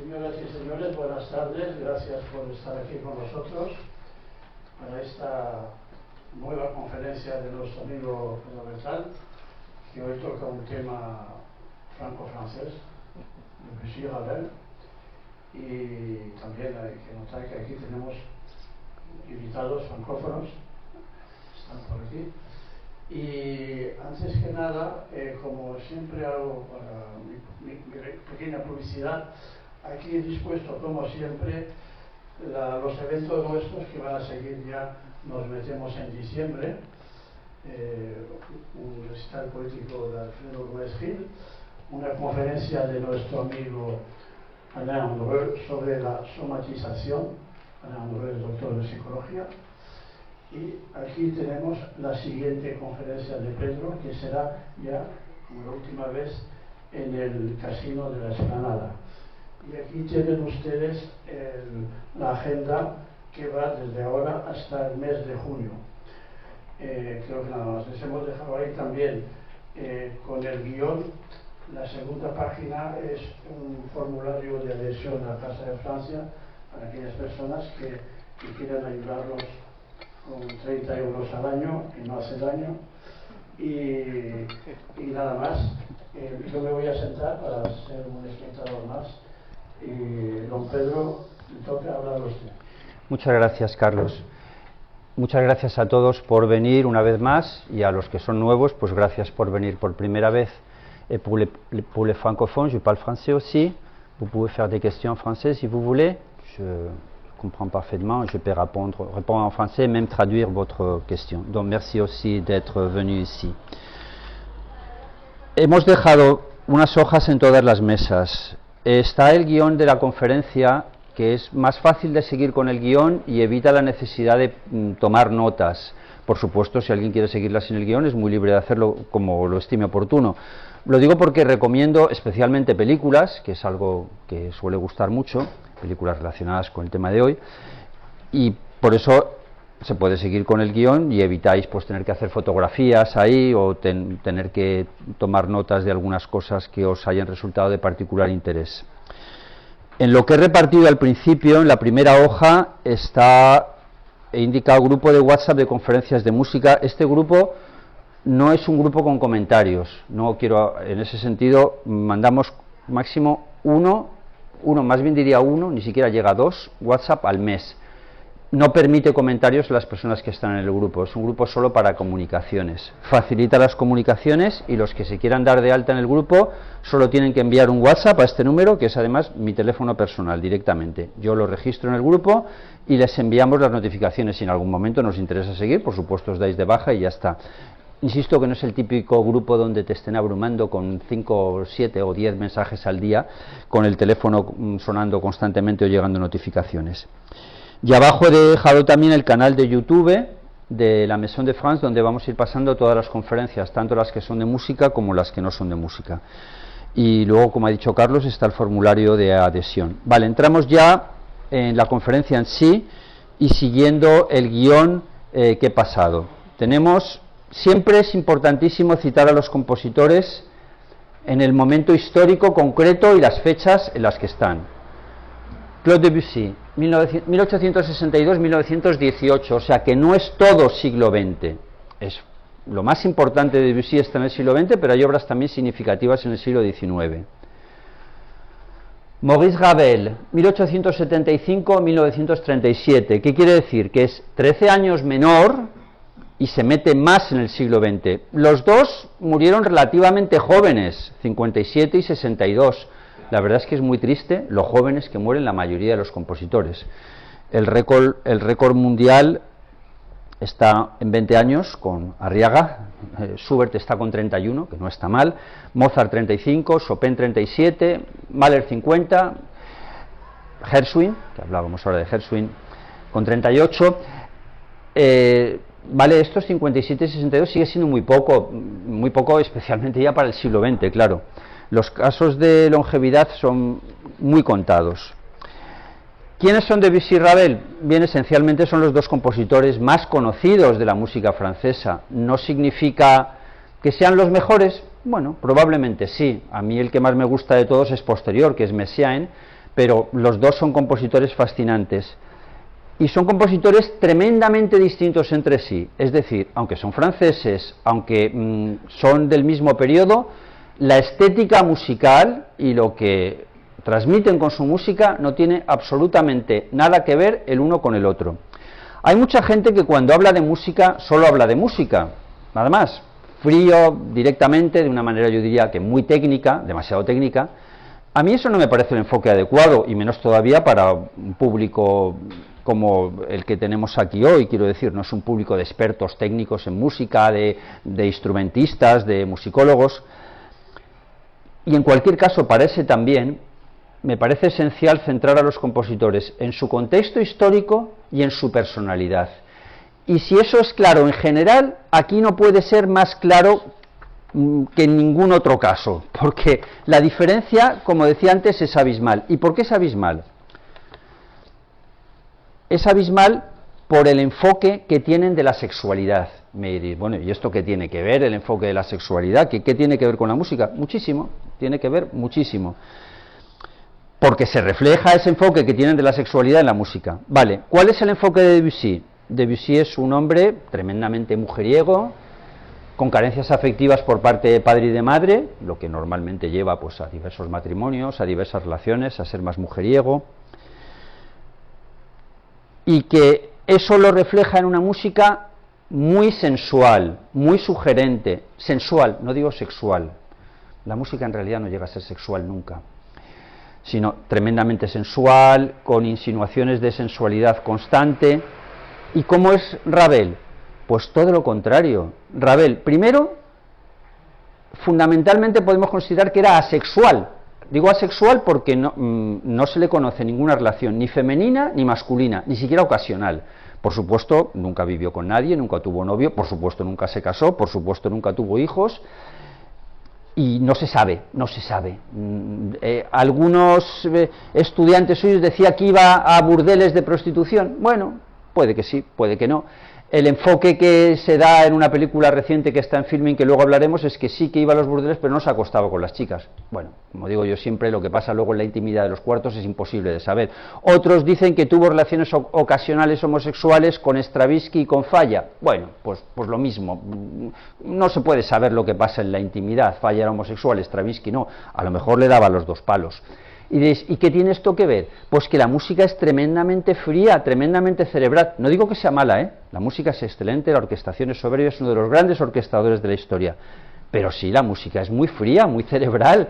Señoras y señores, buenas tardes. Gracias por estar aquí con nosotros para esta nueva conferencia de nuestro amigo Pedro Bertrand, que hoy toca un tema franco-francés, Debussy, Ravel, y también hay que notar que aquí tenemos invitados francófonos, están por aquí. Y antes que nada, como siempre hago para mi pequeña publicidad, aquí he dispuesto, como siempre, los eventos nuestros que van a seguir. Ya nos metemos en diciembre, un recital político de Alfredo Gómez Gil, una conferencia de nuestro amigo Alain Andreu sobre la somatización. Alain Andreu es doctor de psicología. Y aquí tenemos la siguiente conferencia de Pedro, que será ya, como la última vez, en el Casino de la Explanada. Y aquí tienen ustedes la agenda que va desde ahora hasta el mes de junio. Creo que nada más. Les hemos dejado ahí también con el guión. La segunda página es un formulario de adhesión a Casa de Francia para aquellas personas que quieran ayudarlos con 30 euros al año, y no hace daño. Y nada más. Yo me voy a sentar para ser un espectador más. Y don Pedro, le toca hablar a usted. Muchas gracias, Carlos. Muchas gracias a todos por venir una vez más, y a los que son nuevos, pues gracias por venir por primera vez. Et pour les francophones, je parle français aussi. Vous pouvez faire des questions en français si vous voulez. Je comprends parfaitement. Je peux répondre en français, même traduire votre question. Donc merci aussi d'être venu ici. Hemos dejado unas hojas en todas las mesas. Está el guión de la conferencia, que es más fácil de seguir con el guión y evita la necesidad de tomar notas. Por supuesto, si alguien quiere seguirla sin el guión, es muy libre de hacerlo como lo estime oportuno. Lo digo porque recomiendo especialmente películas, que es algo que suele gustar mucho, películas relacionadas con el tema de hoy, y por eso se puede seguir con el guión y evitáis pues tener que hacer fotografías ahí o tener que tomar notas de algunas cosas que os hayan resultado de particular interés. En lo que he repartido al principio, en la primera hoja, he indicado grupo de WhatsApp de conferencias de música. Este grupo no es un grupo con comentarios, no quiero, en ese sentido, mandamos máximo uno, más bien diría uno, ni siquiera llega a 2 WhatsApp al mes. No permite comentarios a las personas que están en el grupo, es un grupo solo para comunicaciones. Facilita las comunicaciones, y los que se quieran dar de alta en el grupo solo tienen que enviar un WhatsApp a este número, que es además mi teléfono personal directamente. Yo lo registro en el grupo y les enviamos las notificaciones. Si en algún momento nos interesa seguir, por supuesto os dais de baja y ya está. Insisto que no es el típico grupo donde te estén abrumando con 5, 7 o 10 mensajes al día, con el teléfono sonando constantemente o llegando notificaciones. Y abajo he dejado también el canal de YouTube de la Maison de France, donde vamos a ir pasando todas las conferencias, tanto las que son de música como las que no son de música. Y luego, como ha dicho Carlos, está el formulario de adhesión. Vale, entramos ya en la conferencia en sí y siguiendo el guión que he pasado. Siempre es importantísimo citar a los compositores en el momento histórico concreto y las fechas en las que están. Claude Debussy, 1862-1918, o sea que no es todo siglo XX. Lo más importante de Debussy está en el siglo XX, pero hay obras también significativas en el siglo XIX. Maurice Ravel, 1875-1937, ¿qué quiere decir? Que es 13 años menor y se mete más en el siglo XX. Los dos murieron relativamente jóvenes, 57 y 62. La verdad es que es muy triste lo jóvenes que mueren la mayoría de los compositores. El récord mundial está en 20 años con Arriaga. Schubert está con 31, que no está mal, Mozart 35, Chopin 37, Mahler 50, Gershwin, que hablábamos ahora de Gershwin, con 38. Vale, estos 57 y 62 sigue siendo muy poco, especialmente ya para el siglo XX, claro. Los casos de longevidad son muy contados. ¿Quiénes son Debussy y Ravel? Bien, esencialmente son los dos compositores más conocidos de la música francesa. ¿No significa que sean los mejores? Bueno, probablemente sí. A mí el que más me gusta de todos es posterior, que es Messiaen, pero los dos son compositores fascinantes. Y son compositores tremendamente distintos entre sí, es decir, aunque son franceses, aunque son del mismo periodo, la estética musical y lo que transmiten con su música no tiene absolutamente nada que ver el uno con el otro. Hay mucha gente que cuando habla de música solo habla de música, nada más, frío, directamente, de una manera yo diría que muy técnica, demasiado técnica. A mí eso no me parece un enfoque adecuado, y menos todavía para un público como el que tenemos aquí hoy, quiero decir, no es un público de expertos técnicos en música, de instrumentistas, de musicólogos, y en cualquier caso para ese también me parece esencial centrar a los compositores en su contexto histórico y en su personalidad. Y si eso es claro en general, aquí no puede ser más claro que en ningún otro caso, porque la diferencia, como decía antes, es abismal. ¿Y por qué es abismal? Es abismal por el enfoque que tienen de la sexualidad. Me diréis, bueno, ¿y esto qué tiene que ver, el enfoque de la sexualidad? ¿Qué tiene que ver con la música? Muchísimo, tiene que ver muchísimo. Porque se refleja ese enfoque que tienen de la sexualidad en la música. Vale, ¿cuál es el enfoque de Debussy? Debussy es un hombre tremendamente mujeriego, con carencias afectivas por parte de padre y de madre, lo que normalmente lleva pues a diversos matrimonios, a diversas relaciones, a ser más mujeriego, y que eso lo refleja en una música muy sensual, muy sugerente, sensual, no digo sexual. La música en realidad no llega a ser sexual nunca, sino tremendamente sensual, con insinuaciones de sensualidad constante. ¿Y cómo es Ravel? Pues todo lo contrario. Ravel, primero, fundamentalmente podemos considerar que era asexual. Digo asexual porque no se le conoce ninguna relación, ni femenina ni masculina, ni siquiera ocasional. Por supuesto, nunca vivió con nadie, nunca tuvo novio, por supuesto nunca se casó, por supuesto nunca tuvo hijos, y no se sabe. Algunos estudiantes suyos decían que iba a burdeles de prostitución. Bueno, puede que sí, puede que no. El enfoque que se da en una película reciente que está en filming, que luego hablaremos, es que sí que iba a los burdeles, pero no se acostaba con las chicas. Bueno, como digo yo siempre, lo que pasa luego en la intimidad de los cuartos es imposible de saber. Otros dicen que tuvo relaciones ocasionales homosexuales con Stravinsky y con Falla. Bueno, pues lo mismo. No se puede saber lo que pasa en la intimidad. Falla era homosexual, Stravinsky no. A lo mejor le daba los dos palos. Y diréis, ¿y qué tiene esto que ver? Pues que la música es tremendamente fría, tremendamente cerebral. No digo que sea mala, la música es excelente, la orquestación es soberbia, es uno de los grandes orquestadores de la historia. Pero sí, la música es muy fría, muy cerebral.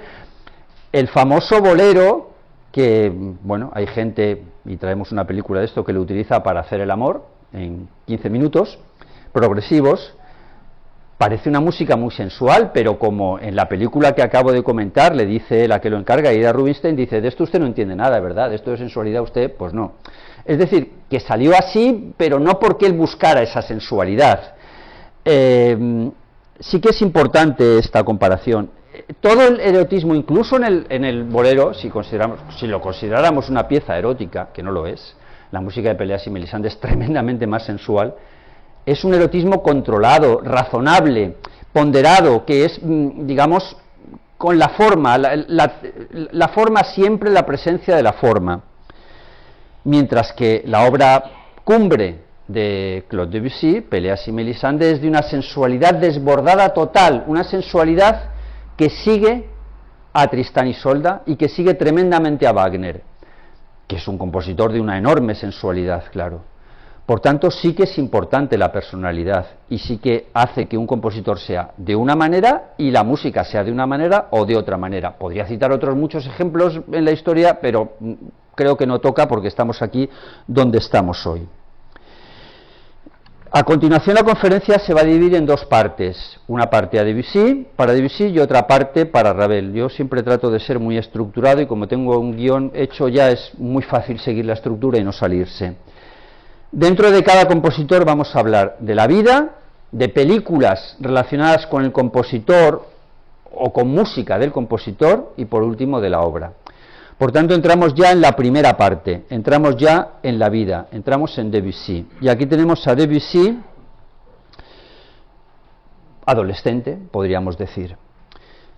El famoso bolero, que, bueno, hay gente, y traemos una película de esto, que lo utiliza para hacer el amor, en 15 minutos, progresivos. Parece una música muy sensual, pero como en la película que acabo de comentar, le dice la que lo encarga, Ida Rubinstein, dice, de esto usted no entiende nada, ¿verdad? De esto de sensualidad usted, pues no. Es decir, que salió así, pero no porque él buscara esa sensualidad. Sí que es importante esta comparación. Todo el erotismo, incluso en el bolero, si lo consideráramos una pieza erótica, que no lo es, la música de Péléas y Mélisande es tremendamente más sensual. Es un erotismo controlado, razonable, ponderado, que es, digamos, con la forma, la forma siempre, la presencia de la forma. Mientras que la obra cumbre de Claude Debussy, Péléas y Mélisande, es de una sensualidad desbordada total, una sensualidad que sigue a Tristán y Isolda y que sigue tremendamente a Wagner, que es un compositor de una enorme sensualidad, claro. Por tanto, sí que es importante la personalidad y sí que hace que un compositor sea de una manera y la música sea de una manera o de otra manera. Podría citar otros muchos ejemplos en la historia, pero creo que no toca porque estamos aquí donde estamos hoy. A continuación, la conferencia se va a dividir en dos partes, una parte para Debussy y otra parte para Ravel. Yo siempre trato de ser muy estructurado y como tengo un guión hecho ya es muy fácil seguir la estructura y no salirse. Dentro de cada compositor vamos a hablar de la vida, de películas relacionadas con el compositor o con música del compositor y por último de la obra. Por tanto, entramos ya en la primera parte, entramos ya en la vida, entramos en Debussy. Y aquí tenemos a Debussy, adolescente, podríamos decir.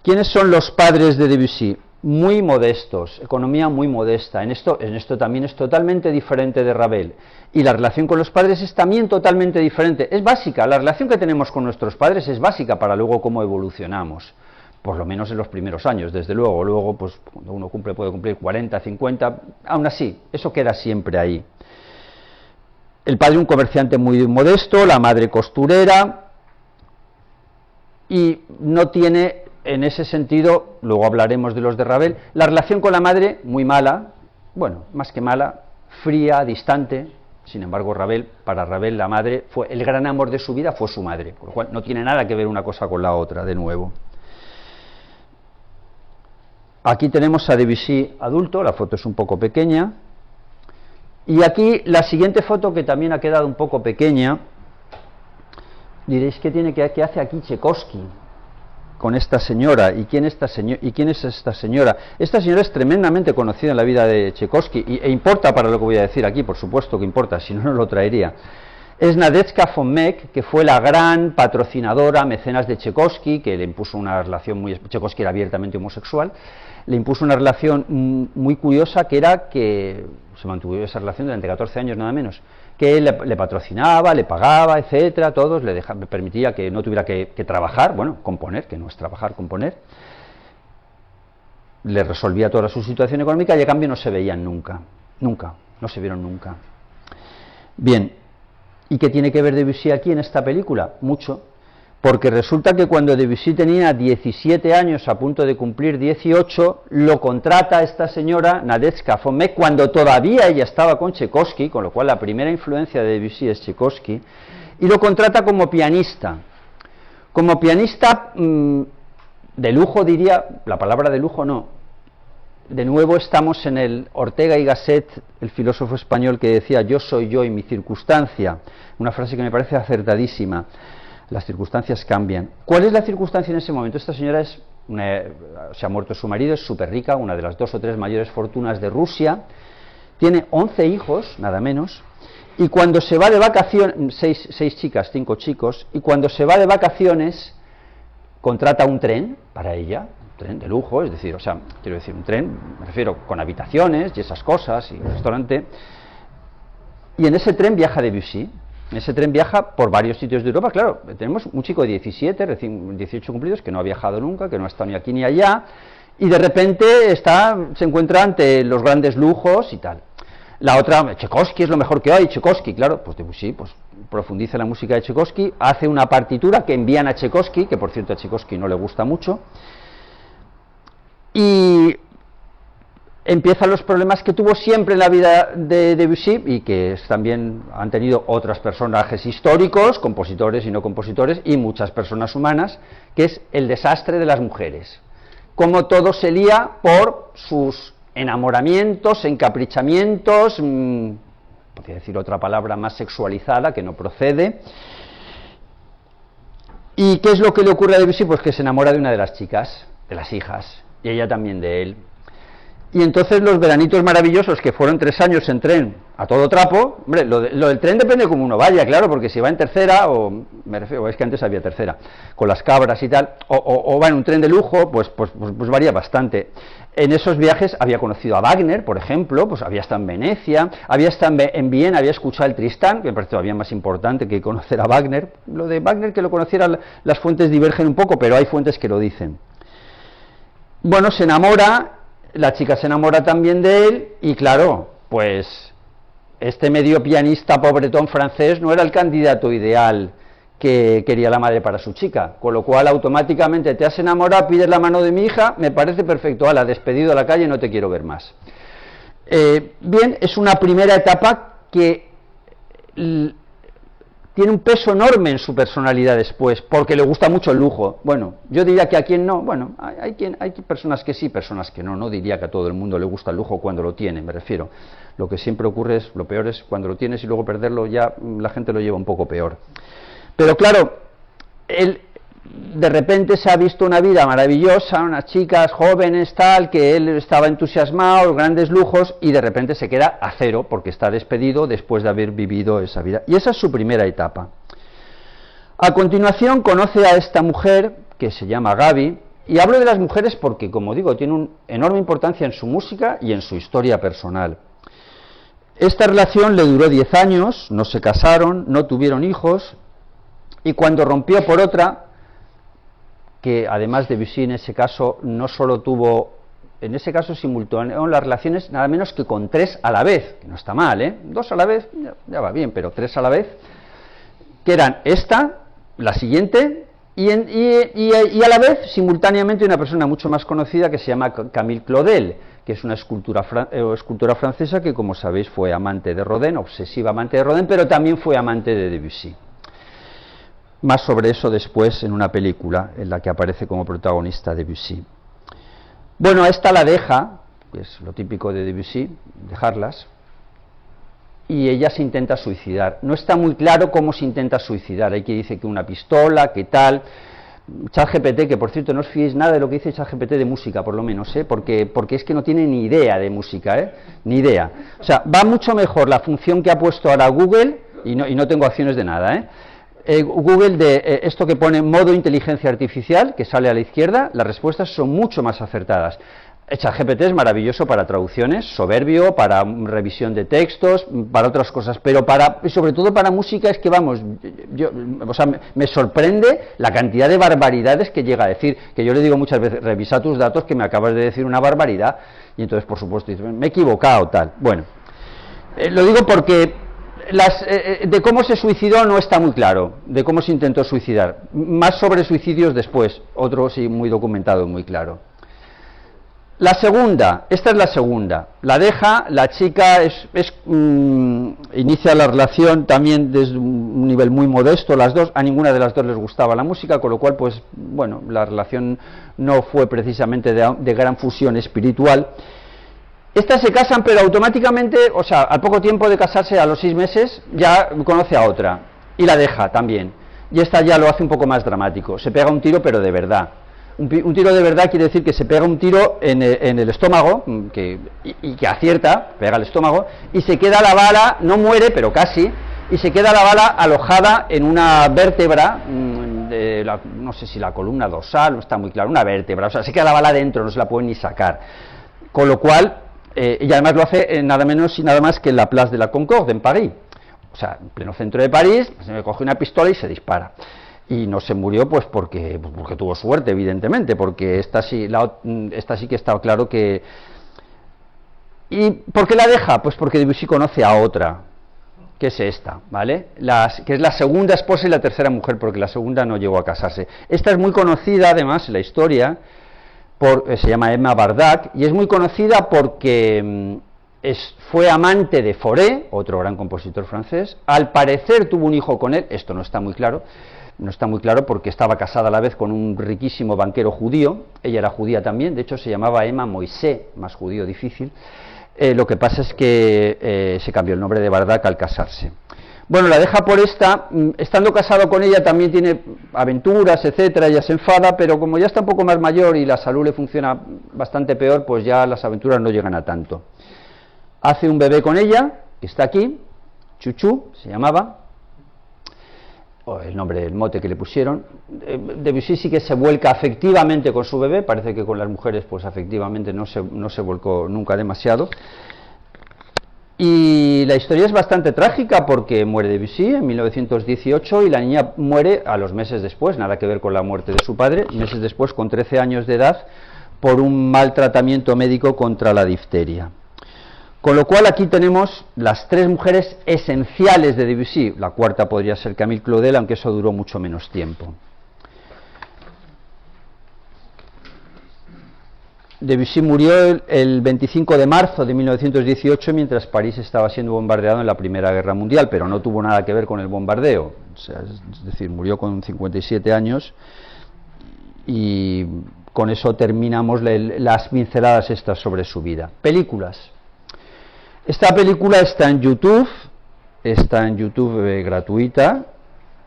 ¿Quiénes son los padres de Debussy? muy modestos, economía muy modesta. En esto también es totalmente diferente de Ravel. Y la relación con los padres es también totalmente diferente. Es básica, la relación que tenemos con nuestros padres es básica para luego cómo evolucionamos. Por lo menos en los primeros años, desde luego. Luego, pues cuando uno puede cumplir 40, 50, aún así, eso queda siempre ahí. El padre un comerciante muy modesto, la madre costurera, y no tiene, en ese sentido, luego hablaremos de los de Ravel, la relación con la madre muy mala, bueno, más que mala, fría, distante. Sin embargo, para Ravel la madre fue el gran amor de su vida, fue su madre, por lo cual no tiene nada que ver una cosa con la otra, de nuevo. Aquí tenemos a Debussy adulto, la foto es un poco pequeña, y aquí la siguiente foto, que también ha quedado un poco pequeña. Diréis, ¿qué hace aquí Tchaikovsky con esta señora? ¿Y quién es esta señora? Esta señora es tremendamente conocida en la vida de Tchaikovsky, e importa para lo que voy a decir aquí, por supuesto que importa, si no, no lo traería. Es Nadezhda von Meck, que fue la gran patrocinadora, mecenas de Tchaikovsky, que le impuso una relación muy... Tchaikovsky era abiertamente homosexual, le impuso una relación muy curiosa, que era que se mantuvo esa relación durante 14 años nada menos, que él le patrocinaba, le pagaba, etcétera, todos, le permitía que no tuviera que trabajar, bueno, componer, que no es trabajar, componer, le resolvía toda su situación económica, y a cambio no se veían nunca, no se vieron nunca. Bien, ¿y qué tiene que ver Debussy aquí en esta película? Mucho, porque resulta que cuando Debussy tenía 17 años, a punto de cumplir 18, lo contrata esta señora, Nadezhda von Meck, cuando todavía ella estaba con Tchaikovsky, con lo cual la primera influencia de Debussy es Tchaikovsky, y lo contrata como pianista. Como pianista de lujo, diría, la palabra de lujo no. De nuevo estamos en el Ortega y Gasset, el filósofo español, que decía: yo soy yo y mi circunstancia, una frase que me parece acertadísima. Las circunstancias cambian. ¿Cuál es la circunstancia en ese momento? Esta señora se ha muerto su marido, es súper rica, una de las 2 o 3 mayores fortunas de Rusia, tiene 11 hijos, nada menos, y cuando se va de vacaciones, 6 chicas, 5 chicos, y cuando se va de vacaciones, contrata un tren para ella, un tren de lujo, es decir, quiero decir, un tren, me refiero, con habitaciones y esas cosas, y un restaurante, y en ese tren viaja Debussy. En ese tren viaja por varios sitios de Europa. Claro, tenemos un chico de 17, recién 18 cumplidos, que no ha viajado nunca, que no ha estado ni aquí ni allá, y de repente se encuentra ante los grandes lujos y tal. La otra, Tchaikovsky es lo mejor que hay, Tchaikovsky, claro, pues Debussy profundiza en la música de Tchaikovsky, hace una partitura que envían a Tchaikovsky, que por cierto a Tchaikovsky no le gusta mucho, y empiezan los problemas que tuvo siempre en la vida de Debussy, y que también han tenido otros personajes históricos, compositores y no compositores, y muchas personas humanas, que es el desastre de las mujeres. Como todo se lía por sus enamoramientos, encaprichamientos, podría decir otra palabra más sexualizada, que no procede. ¿Y qué es lo que le ocurre a Debussy? Pues que se enamora de una de las chicas, de las hijas, y ella también de él. Y entonces los veranitos maravillosos, que fueron 3 años en tren a todo trapo, hombre, lo del tren depende de cómo uno vaya, claro, porque si va en tercera, me refiero, es que antes había tercera, con las cabras y tal, o va en un tren de lujo, pues varía bastante. En esos viajes había conocido a Wagner, por ejemplo, pues había estado en Venecia, había estado en Viena, había escuchado el Tristán, que me parece todavía más importante que conocer a Wagner. Lo de Wagner, que lo conociera, las fuentes divergen un poco, pero hay fuentes que lo dicen. Bueno, se enamora. La chica se enamora también de él, y claro, pues este medio pianista pobretón francés no era el candidato ideal que quería la madre para su chica, con lo cual automáticamente te has enamorado, pides la mano de mi hija, me parece perfecto, ala, despedido a la calle, no te quiero ver más. Bien, es una primera etapa que tiene un peso enorme en su personalidad después, porque le gusta mucho el lujo. Bueno, yo diría que a quien no, bueno, hay personas que sí, personas que no diría que a todo el mundo le gusta el lujo cuando lo tiene, me refiero. Lo que siempre ocurre lo peor es cuando lo tienes y luego perderlo, ya la gente lo lleva un poco peor. Pero claro, él de repente se ha visto una vida maravillosa, unas chicas jóvenes, tal, que él estaba entusiasmado, grandes lujos, y de repente se queda a cero, porque está despedido después de haber vivido esa vida. Y esa es su primera etapa. A continuación conoce a esta mujer, que se llama Gaby, Y hablo de las mujeres porque, como digo, tiene una enorme importancia en su música y en su historia personal. Esta relación le duró 10 años, no se casaron, no tuvieron hijos, y cuando rompió por otra, que además Debussy en ese caso no solo tuvo, en ese caso simultaneó las relaciones nada menos que con 3 a la vez, que no está mal, 2 a la vez, ya va bien, pero 3 a la vez, que eran esta, la siguiente, y a la vez, simultáneamente, una persona mucho más conocida que se llama Camille Claudel, que es una escultora francesa que, como sabéis, fue amante de Rodin, obsesiva amante de Rodin, pero también fue amante de Debussy. Más sobre eso después en una película en la que aparece como protagonista Debussy. Bueno, a esta la deja, que es lo típico de Debussy, dejarlas, y ella se intenta suicidar. No está muy claro cómo se intenta suicidar. Hay quien dice que una pistola, que tal. ChatGPT, que por cierto no os fiéis nada de lo que dice ChatGPT de música, por lo menos, porque es que no tiene ni idea de música, ni idea. O sea, va mucho mejor la función que ha puesto ahora Google, y no tengo acciones de nada, Google de esto que pone modo inteligencia artificial, que sale a la izquierda, las respuestas son mucho más acertadas. ChatGPT es maravilloso para traducciones, soberbio, para revisión de textos, para otras cosas, pero sobre todo para música es que vamos, me sorprende la cantidad de barbaridades que llega a decir, que yo le digo muchas veces, revisa tus datos que me acabas de decir una barbaridad, y entonces por supuesto dice, me he equivocado, tal. Bueno, lo digo porque de cómo se suicidó no está muy claro, de cómo se intentó suicidar, más sobre suicidios después, otro sí muy documentado y muy claro. La segunda, esta es la segunda, la deja, la chica inicia la relación también desde un nivel muy modesto, las dos, a ninguna de las dos les gustaba la música, con lo cual, pues, bueno, la relación no fue precisamente de gran fusión espiritual. Estas se casan, pero automáticamente, o sea, al poco tiempo de casarse, a los 6 meses, ya conoce a otra, y la deja también, y esta ya lo hace un poco más dramático, se pega un tiro, pero de verdad. Un tiro de verdad quiere decir que se pega un tiro en el estómago, y que acierta, pega el estómago, y se queda la bala, no muere, pero casi, y se queda la bala alojada en una vértebra, no sé si la columna dorsal, no está muy claro, una vértebra, o sea, se queda la bala dentro, no se la pueden ni sacar. Con lo cual, y además lo hace nada menos y nada más que en la Place de la Concorde, en París. O sea, en pleno centro de París, se me coge una pistola y se dispara. Y no se murió pues porque tuvo suerte, evidentemente, porque esta sí que estaba claro que... ¿Y por qué la deja? Pues porque Debussy conoce a otra, que es esta, ¿vale? Que es la segunda esposa y la tercera mujer, porque la segunda no llegó a casarse. Esta es muy conocida, además, en la historia, se llama Emma Bardac, y es muy conocida porque fue amante de Fauré, otro gran compositor francés. Al parecer tuvo un hijo con él, esto no está muy claro, porque estaba casada a la vez con un riquísimo banquero judío, ella era judía también, de hecho se llamaba Emma Moisé, más judío difícil. Lo que pasa es que se cambió el nombre de Bardac al casarse. Bueno, la deja por esta, estando casado con ella también tiene aventuras, etcétera, ella se enfada, pero como ya está un poco más mayor y la salud le funciona bastante peor, pues ya las aventuras no llegan a tanto. Hace un bebé con ella, que está aquí, Chuchu se llamaba, o el nombre, el mote que le pusieron. Debussy sí que se vuelca afectivamente con su bebé, parece que con las mujeres pues afectivamente no se volcó nunca demasiado. Y la historia es bastante trágica porque muere Debussy en 1918 y la niña muere a los meses después, nada que ver con la muerte de su padre, meses después, con 13 años de edad, por un mal tratamiento médico contra la difteria. Con lo cual aquí tenemos las 3 mujeres esenciales de Debussy, la cuarta podría ser Camille Claudel, aunque eso duró mucho menos tiempo. Debussy murió el 25 de marzo de 1918 mientras París estaba siendo bombardeado en la Primera Guerra Mundial, pero no tuvo nada que ver con el bombardeo, o sea, es decir, murió con 57 años y con eso terminamos las pinceladas estas sobre su vida. Películas. Esta película está en YouTube gratuita,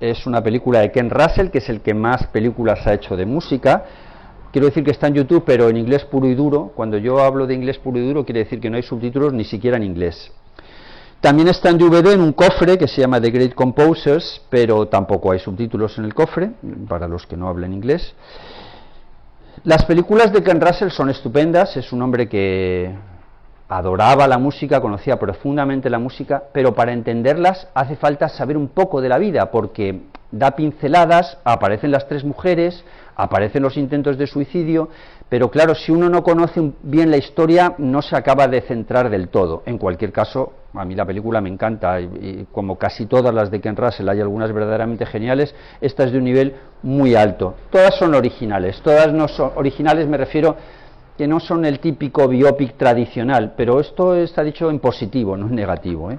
es una película de Ken Russell, que es el que más películas ha hecho de música. Quiero decir que está en YouTube, pero en inglés puro y duro. Cuando yo hablo de inglés puro y duro, quiere decir que no hay subtítulos ni siquiera en inglés. También está en DVD en un cofre que se llama The Great Composers, pero tampoco hay subtítulos en el cofre, para los que no hablen inglés. Las películas de Ken Russell son estupendas, es un hombre que adoraba la música, conocía profundamente la música, pero para entenderlas hace falta saber un poco de la vida, porque da pinceladas, aparecen las tres mujeres, aparecen los intentos de suicidio, pero claro, si uno no conoce bien la historia, no se acaba de centrar del todo. En cualquier caso, a mí la película me encanta, y como casi todas las de Ken Russell, hay algunas verdaderamente geniales, esta es de un nivel muy alto. Todas son originales, todas no son originales, me refiero que no son el típico biopic tradicional, pero esto está dicho en positivo, no en negativo.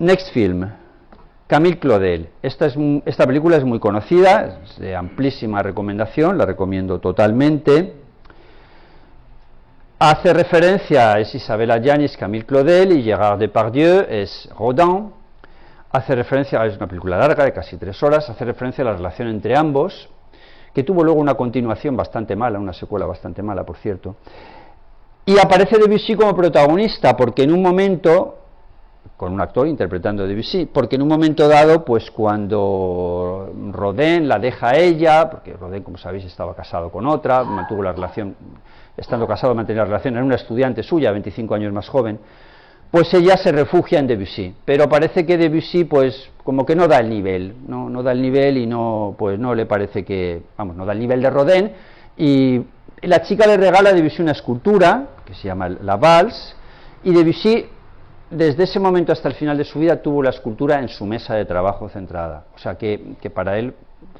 Next film, Camille Claudel. Esta película es muy conocida, es de amplísima recomendación, la recomiendo totalmente. Hace referencia, es Isabelle Adjani, Camille Claudel, y Gérard Depardieu es Rodin. Hace referencia, es una película larga, de casi 3 horas, hace referencia a la relación entre ambos, que tuvo luego una continuación bastante mala, una secuela bastante mala, por cierto. Y aparece Debussy como protagonista, porque en un momento, con un actor interpretando a Debussy, porque en un momento dado, pues cuando Rodin la deja a ella, porque Rodin, como sabéis, estaba casado con otra, mantuvo la relación, estando casado mantenía la relación, era una estudiante suya, 25 años más joven, pues ella se refugia en Debussy, pero parece que Debussy pues como que no da el nivel, no da el nivel y no, pues no le parece que, vamos, no da el nivel de Rodin, y la chica le regala a Debussy una escultura que se llama La Valse, y Debussy desde ese momento hasta el final de su vida tuvo la escultura en su mesa de trabajo centrada, o sea que para él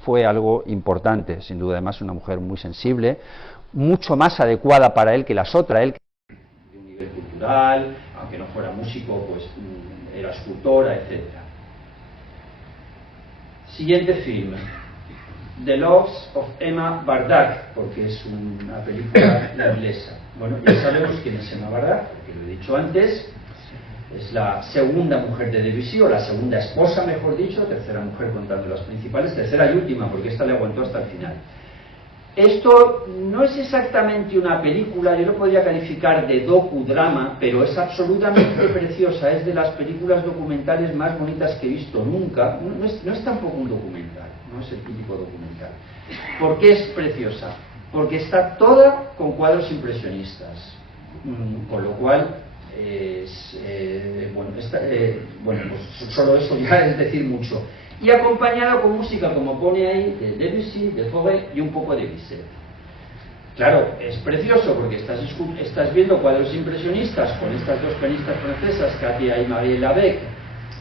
fue algo importante, sin duda. Además una mujer muy sensible, mucho más adecuada para él que las otras, él de un nivel cultural, aunque no fuera músico, pues era escultora, etc. Siguiente film, The Loves of Emma Bardack, porque es una película inglesa. Bueno, ya sabemos quién es Emma Bardack, porque lo he dicho antes, es la segunda mujer de Debussy, o la segunda esposa, mejor dicho, tercera mujer contando las principales, tercera y última, porque esta le aguantó hasta el final. Esto no es exactamente una película, yo lo podría calificar de docudrama, pero es absolutamente preciosa, es de las películas documentales más bonitas que he visto nunca. No es tampoco un documental, no es el típico documental. ¿Por qué es preciosa? Porque está toda con cuadros impresionistas, con lo cual, pues solo eso ya es decir mucho. Y acompañado con música, como pone ahí, de Debussy, de Fauré y un poco de Bizet. Claro, es precioso porque estás viendo cuadros impresionistas con estas dos pianistas francesas, Katia y Marie Labec,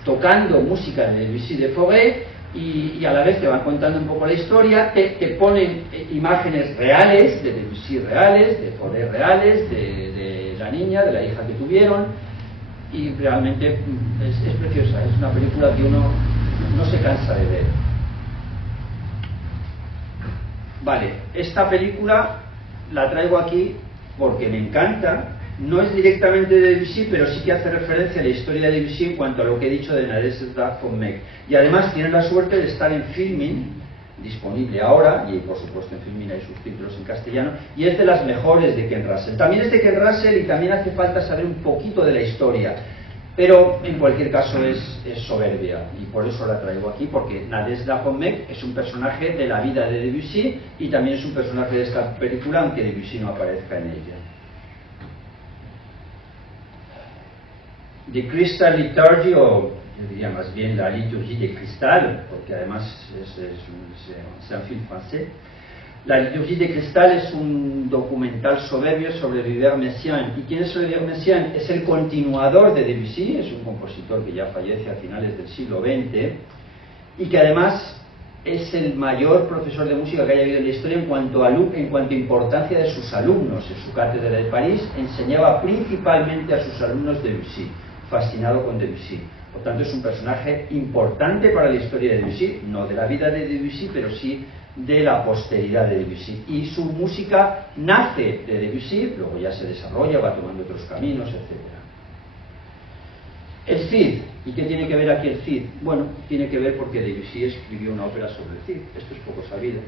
tocando música de Debussy, de Fauré, y a la vez te van contando un poco la historia, te ponen imágenes reales, de Debussy reales, de Fauré reales, de la niña, de la hija que tuvieron, y realmente es preciosa, es una película que uno no se cansa de ver. Vale, esta película la traigo aquí porque me encanta, no es directamente de Debussy, pero sí que hace referencia a la historia de Debussy en cuanto a lo que he dicho de Nadezhda von Meck, y además tiene la suerte de estar en Filmin, disponible ahora, y por supuesto en Filmin hay subtítulos en castellano, y es de las mejores de Ken Russell. También es de Ken Russell y también hace falta saber un poquito de la historia, pero en cualquier caso es soberbia, y por eso la traigo aquí, porque Nadezhda von Meck es un personaje de la vida de Debussy y también es un personaje de esta película, aunque Debussy no aparezca en ella. The Crystal Liturgy, o yo diría más bien la liturgie de cristal, porque además es un film francés. La liturgie de cristal es un documental soberbio sobre Viver Messiaen. ¿Y quién es Viver Messiaen? Es el continuador de Debussy, es un compositor que ya fallece a finales del siglo XX y que además es el mayor profesor de música que haya habido en la historia en cuanto a importancia de sus alumnos. En su cátedra de París enseñaba principalmente a sus alumnos Debussy, fascinado con Debussy. Por tanto, es un personaje importante para la historia de Debussy, no de la vida de Debussy, pero sí de la posteridad de Debussy. Y su música nace de Debussy, luego ya se desarrolla, va tomando otros caminos, etc. El Cid. ¿Y qué tiene que ver aquí el Cid? Bueno, tiene que ver porque Debussy escribió una ópera sobre el Cid. Esto es poco sabido.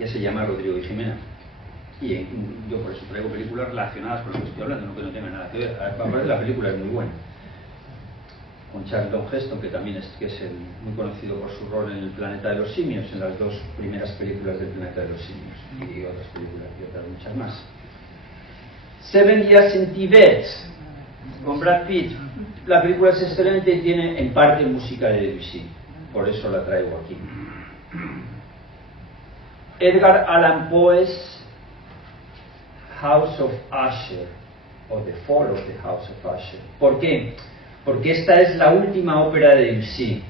Ya se llama Rodrigo y Jimena. Y yo por eso traigo películas relacionadas con lo que estoy hablando, no que no tenga nada que ver. Aparte, la película es muy buena. con Charlton Heston, que también es muy conocido por su rol en El planeta de los simios, en las dos primeras películas del planeta de los simios, y otras películas y otras muchas más. Seven Years in Tibet, con Brad Pitt. La película es excelente y tiene en parte música de Debussy, por eso la traigo aquí. Edgar Allan Poe's House of Usher, o The Fall of the House of Usher. ¿Por qué? Porque esta es la última ópera de Debussy.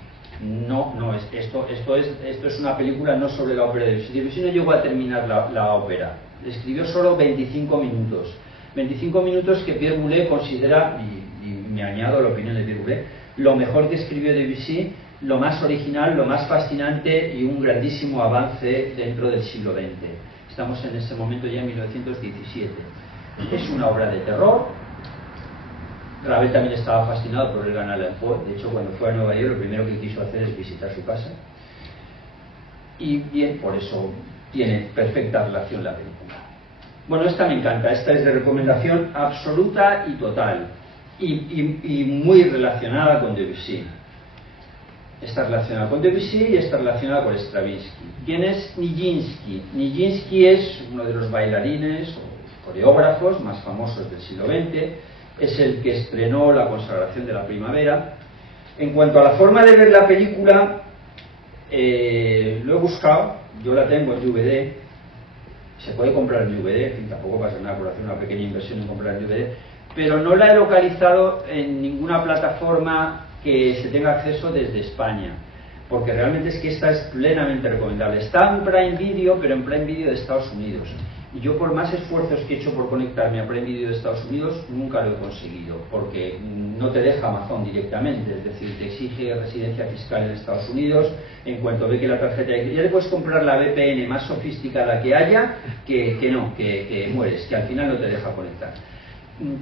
Esto es una película no sobre la ópera de Debussy. Debussy no llegó a terminar la ópera, escribió solo 25 minutos. 25 minutos que Pierre Boulez considera, y me añado a la opinión de Pierre Boulez, lo mejor que escribió Debussy, lo más original, lo más fascinante y un grandísimo avance dentro del siglo XX. Estamos en ese momento ya en 1917. Es una obra de terror. Ravel también estaba fascinado por Edgar Allan Poe. De hecho, cuando fue a Nueva York, lo primero que quiso hacer es visitar su casa. Y bien, por eso tiene perfecta relación la película. Bueno, esta me encanta. Esta es de recomendación absoluta y total. Y muy relacionada con Debussy. Está relacionada con Debussy y está relacionada con Stravinsky. ¿Quién es Nijinsky? Nijinsky es uno de los bailarines o coreógrafos más famosos del siglo XX. Es el que estrenó La consagración de la primavera. En cuanto a la forma de ver la película, lo he buscado, yo la tengo en DVD, se puede comprar en DVD, en fin, tampoco pasa nada por hacer una pequeña inversión en comprar en DVD, pero no la he localizado en ninguna plataforma que se tenga acceso desde España, porque realmente es que esta es plenamente recomendable. Está en Prime Video, pero en Prime Video de Estados Unidos. Y yo, por más esfuerzos que he hecho por conectarme a Prime Video de Estados Unidos, nunca lo he conseguido, porque no te deja Amazon directamente, es decir, te exige residencia fiscal en Estados Unidos. En cuanto ve que la tarjeta ya le puedes comprar la VPN más sofisticada que haya, que mueres, que al final no te deja conectar.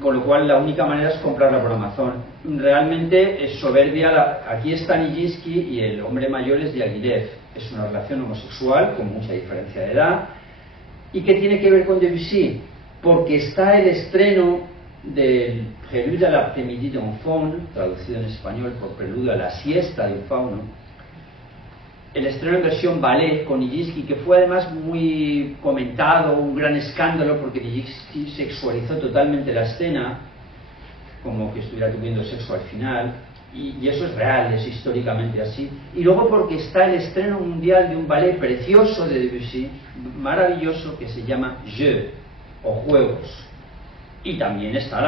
Con lo cual la única manera es comprarla por Amazon. Realmente es soberbia. Aquí está Nijinsky y el hombre mayor es Diaghilev. Es una relación homosexual con mucha diferencia de edad. ¿Y qué tiene que ver con Debussy? Porque está el estreno del Prélude à l'après-midi d'un faune, traducido en español por Preludio a la siesta de un fauno. El estreno en versión ballet con Nijinsky, que fue además muy comentado, un gran escándalo, porque Nijinsky sexualizó totalmente la escena, como que estuviera teniendo sexo al final, y eso es real, es históricamente así. Y luego porque está el estreno mundial de un ballet precioso de Debussy, maravilloso, que se llama Jeux, o Juegos. Y también está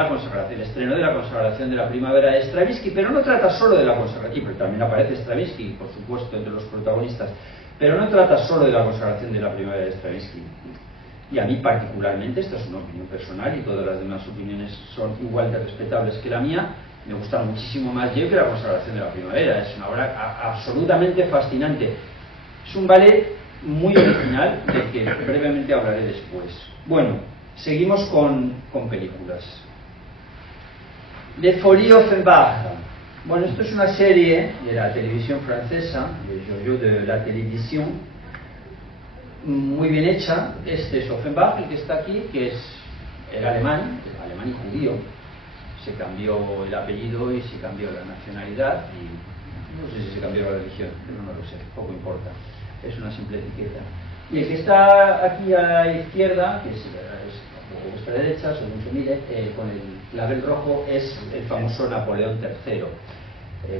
el estreno de La consagración de la primavera de Stravinsky, pero no trata solo de la consagración, pero también aparece Stravinsky, por supuesto, entre los protagonistas, pero no trata solo de la consagración de la primavera de Stravinsky. Y a mí particularmente, esta es una opinión personal y todas las demás opiniones son igual de respetables que la mía, me gusta muchísimo más yo que La consagración de la primavera. Es una obra absolutamente fascinante. Es un ballet muy original, del que brevemente hablaré después. Bueno, seguimos con películas. Les Folies Offenbach. Bueno, esto es una serie de la televisión francesa, de Jojo de la televisión, muy bien hecha. Este es Offenbach, el que está aquí, que era alemán y judío. Se cambió el apellido y se cambió la nacionalidad y no sé si se cambió la religión, pero no lo sé, poco importa, es una simple etiqueta. Y el que está aquí a la izquierda, que es a vuestra derecha, según se mire, con el clavel rojo, es el famoso Napoleón III.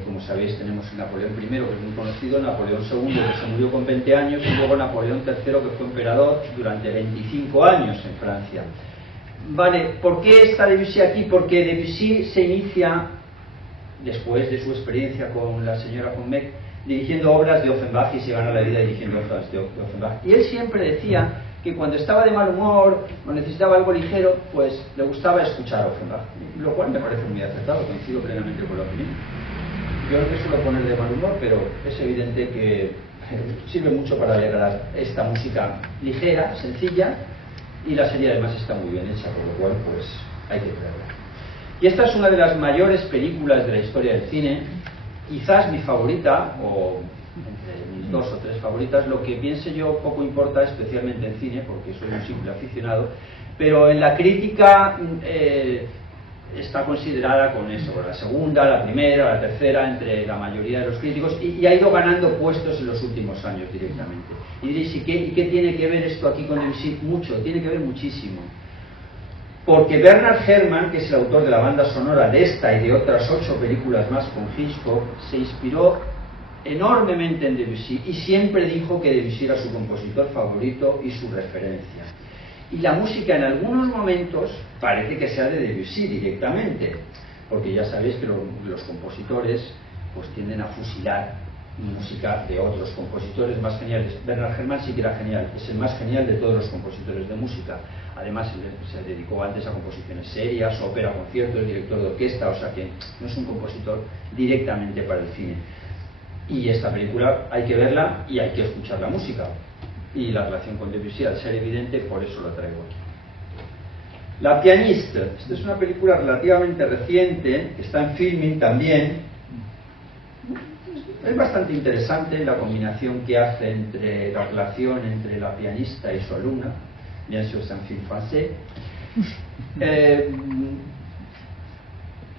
Como sabéis, tenemos Napoleón I, que es muy conocido, Napoleón II, que se murió con 20 años, y luego Napoleón III, que fue emperador durante 25 años en Francia. Vale, ¿por qué está Debussy aquí? Porque Debussy se inicia, después de su experiencia con la señora von Meck, dirigiendo obras de Offenbach, y se gana la vida dirigiendo obras de Offenbach. Y él siempre decía que cuando estaba de mal humor o necesitaba algo ligero, pues le gustaba escuchar a Offenbach, lo cual me parece muy acertado, coincido plenamente con la opinión. Yo no me suelo poner de mal humor, pero es evidente que sirve mucho para alegrar esta música ligera, sencilla, y la serie además está muy bien hecha, por lo cual pues hay que verla. Y esta es una de las mayores películas de la historia del cine, quizás mi favorita, o entre mis 2 o 3 favoritas. Lo que piense yo poco importa, especialmente en cine, porque soy un simple aficionado, pero en la crítica está considerada con eso, la segunda, la primera, la tercera, entre la mayoría de los críticos, y ha ido ganando puestos en los últimos años directamente. Y diréis, ¿y qué tiene que ver esto aquí con Debussy? Mucho, tiene que ver muchísimo. Porque Bernard Herrmann, que es el autor de la banda sonora de esta y de otras 8 películas más con Hitchcock, se inspiró enormemente en Debussy y siempre dijo que Debussy era su compositor favorito y su referencia. Y la música en algunos momentos parece que sea de Debussy directamente, porque ya sabéis que los compositores pues tienden a fusilar música de otros compositores más geniales. Bernard Herrmann sí que era genial, es el más genial de todos los compositores de música. Además se dedicó antes a composiciones serias, ópera, conciertos, director de orquesta, o sea que no es un compositor directamente para el cine. Y esta película hay que verla y hay que escuchar la música. Y la relación con Debussy, al ser evidente, por eso la traigo aquí. La pianista. Esta es una película relativamente reciente, que está en filming también. Es bastante interesante la combinación que hace entre la relación entre la pianista y su alumna. Bien sûr, c'est un film français.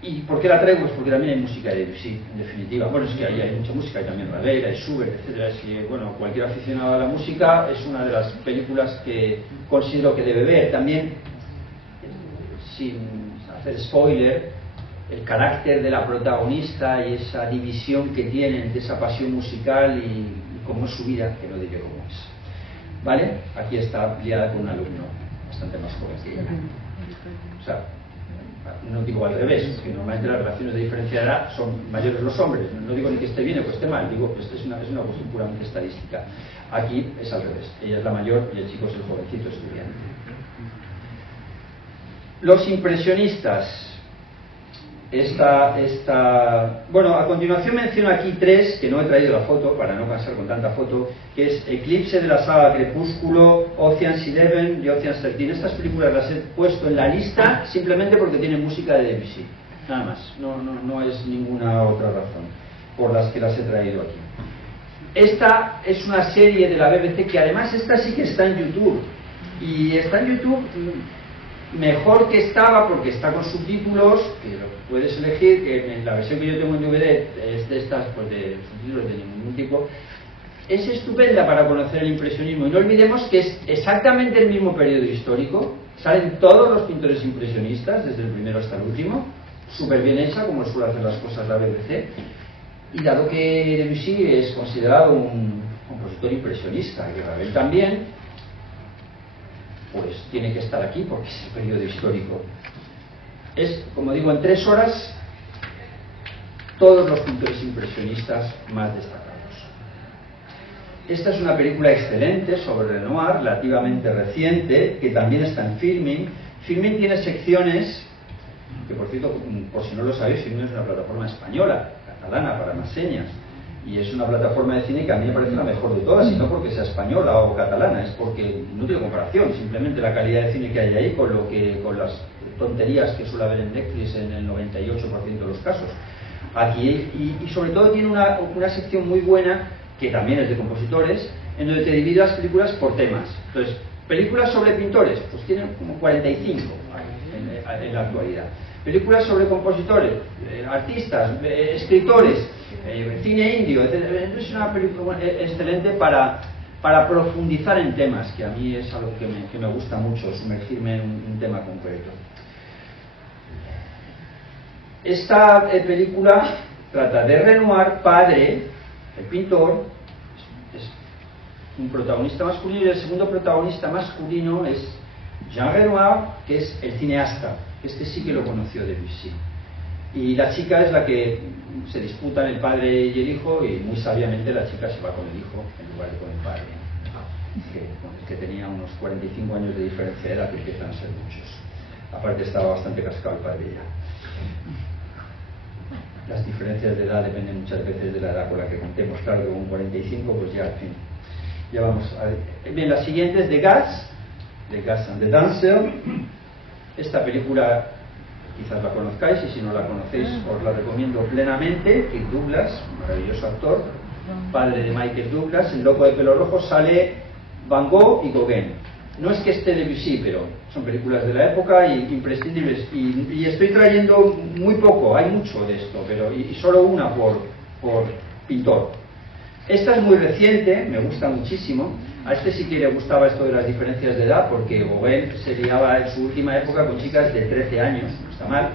¿Y por qué la traigo? Pues porque también hay música de Debussy, en definitiva. Bueno, es que hay mucha música, hay también Ravel, hay Schubert, etc. Es que, bueno, cualquier aficionado a la música es una de las películas que considero que debe ver. También, sin hacer spoiler, el carácter de la protagonista y esa división que tienen de esa pasión musical y cómo es su vida, que no diré cómo es. ¿Vale? Aquí está liada con un alumno bastante más joven que ella. O sea, no digo al revés, porque normalmente las relaciones de diferencia de edad son mayores los hombres. No digo ni que esté bien o que esté mal, digo que es una cuestión puramente estadística. Aquí es al revés, ella es la mayor y el chico es el jovencito estudiante. Los impresionistas. Bueno, a continuación menciono aquí 3, que no he traído la foto para no cansar con tanta foto, que es Eclipse de la saga Crepúsculo, Ocean's 11 y Ocean's 13. Estas películas las he puesto en la lista simplemente porque tienen música de Debussy, nada más, no es ninguna otra razón por las que las he traído aquí. Esta es una serie de la BBC que además esta sí que está en YouTube, y está en YouTube mejor que estaba porque está con subtítulos, que lo puedes elegir, que en la versión que yo tengo en DVD es de estas, pues de subtítulos de ningún tipo. Es estupenda para conocer el impresionismo, y no olvidemos que es exactamente el mismo periodo histórico, salen todos los pintores impresionistas, desde el primero hasta el último, súper bien hecha, como suele hacer las cosas la BBC, y dado que Debussy es considerado un compositor impresionista, y Ravel también, pues tiene que estar aquí porque es el periodo histórico. Es, como digo, en 3 horas todos los pintores impresionistas más destacados. Esta es una película excelente sobre Renoir, relativamente reciente, que también está en Filmin. Filmin tiene secciones, que por cierto, por si no lo sabéis, Filmin es una plataforma española, catalana, para más señas. Y es una plataforma de cine que a mí me parece la mejor de todas, y no porque sea española o catalana, es porque no tiene comparación, simplemente la calidad de cine que hay ahí con las tonterías que suele haber en Netflix en el 98% de los casos. Aquí, y sobre todo tiene una sección muy buena, que también es de compositores, en donde te divide las películas por temas. Entonces, películas sobre pintores, pues tienen como 45 en la actualidad. Películas sobre compositores, artistas, escritores, cine indio, etc. Es una película excelente para profundizar en temas, que a mí es algo que me gusta mucho, sumergirme en un tema concreto. Esta película trata de Renoir, padre, el pintor, es un protagonista masculino, y el segundo protagonista masculino es Jean Renoir, que es el cineasta. Este sí que lo conoció Debussy. Y la chica es la que se disputan el padre y el hijo, y muy sabiamente la chica se va con el hijo en lugar de con el padre, que tenía unos 45 años de diferencia de edad, que empiezan a ser muchos. Aparte estaba bastante cascado el padre ya. Las diferencias de edad dependen muchas veces de la edad con la que contemos. Claro, con 45, pues ya, en fin. Ya vamos a ver. Bien, la siguiente es The Gas and the Dancer. Esta película quizás la conozcáis, y si no la conocéis os la recomiendo plenamente. Kirk Douglas, maravilloso actor, padre de Michael Douglas, el loco de pelo rojo. Sale Van Gogh y Gauguin. No es que esté Debussy, pero son películas de la época y imprescindibles. Y estoy trayendo muy poco, hay mucho de esto, pero y solo una por pintor. Esta es muy reciente, me gusta muchísimo. A este sí que le gustaba esto de las diferencias de edad, porque Gauguin se liaba en su última época con chicas de 13 años, no está mal.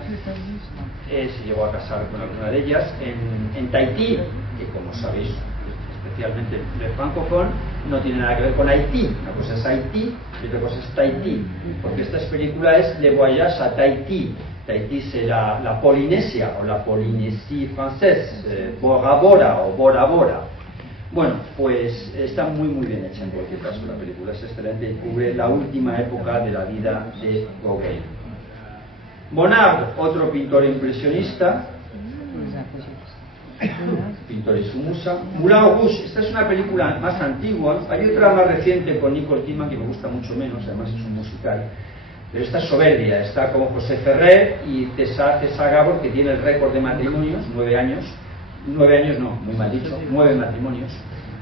Se llegó a casar con alguna de ellas en Tahití, que como sabéis, especialmente el francófono, no tiene nada que ver con Haití. Una cosa es Haití y otra cosa es Tahití, porque esta película es Le Voyage à Tahití. Tahití será la Polinesia o la Polynésie francesa, Bora Bora o Bora Bora. Bueno, pues está muy bien hecha en cualquier caso. La película es excelente y cubre la última época de la vida de Gauguin. Bonnard, otro pintor impresionista, pintor y su musa. Moulin Rouge, esta es una película más antigua. Hay otra más reciente con Nicole Kidman que me gusta mucho menos, además es un musical, pero esta es soberbia. Está con José Ferrer y Tessa Gabor, que tiene el récord de matrimonios, 9 años. 9 años no, muy mal dicho, 9 matrimonios.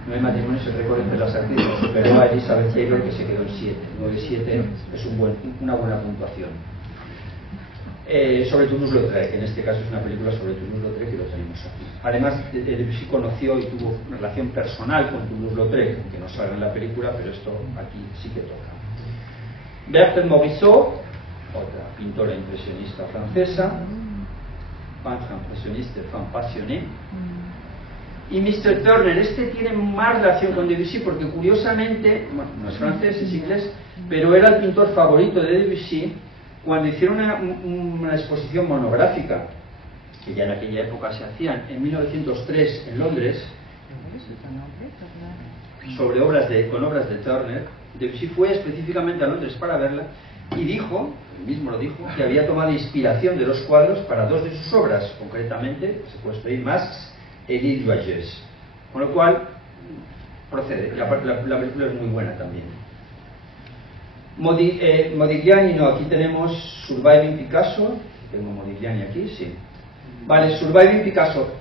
9 matrimonios el récord entre las actrices, superó a Elizabeth Taylor, que se quedó en 7. 9-7 es una buena puntuación. Sobre Toulouse-Lautrec, que en este caso es una película sobre Toulouse-Lautrec que lo tenemos aquí. Además, Debussy conoció y tuvo una relación personal con Toulouse-Lautrec, aunque no salga en la película, pero esto aquí sí que toca. Berthe Morisot, otra pintora impresionista francesa, peintre impresionista, femme passionnée. Y Mr. Turner, este tiene más relación con Debussy porque curiosamente, bueno, no es francés, es inglés, pero era el pintor favorito de Debussy cuando hicieron una exposición monográfica, que ya en aquella época se hacían, en 1903 en Londres, sobre con obras de Turner. Debussy fue específicamente a Londres para verla y dijo, él mismo lo dijo, que había tomado inspiración de los cuadros para 2 de sus obras, concretamente, se puede pedir más, Edith Joyeuse, con lo cual procede. La película es muy buena también. Modigliani, no, aquí tenemos Surviving Picasso. Tengo Modigliani aquí, sí. Vale, Surviving Picasso.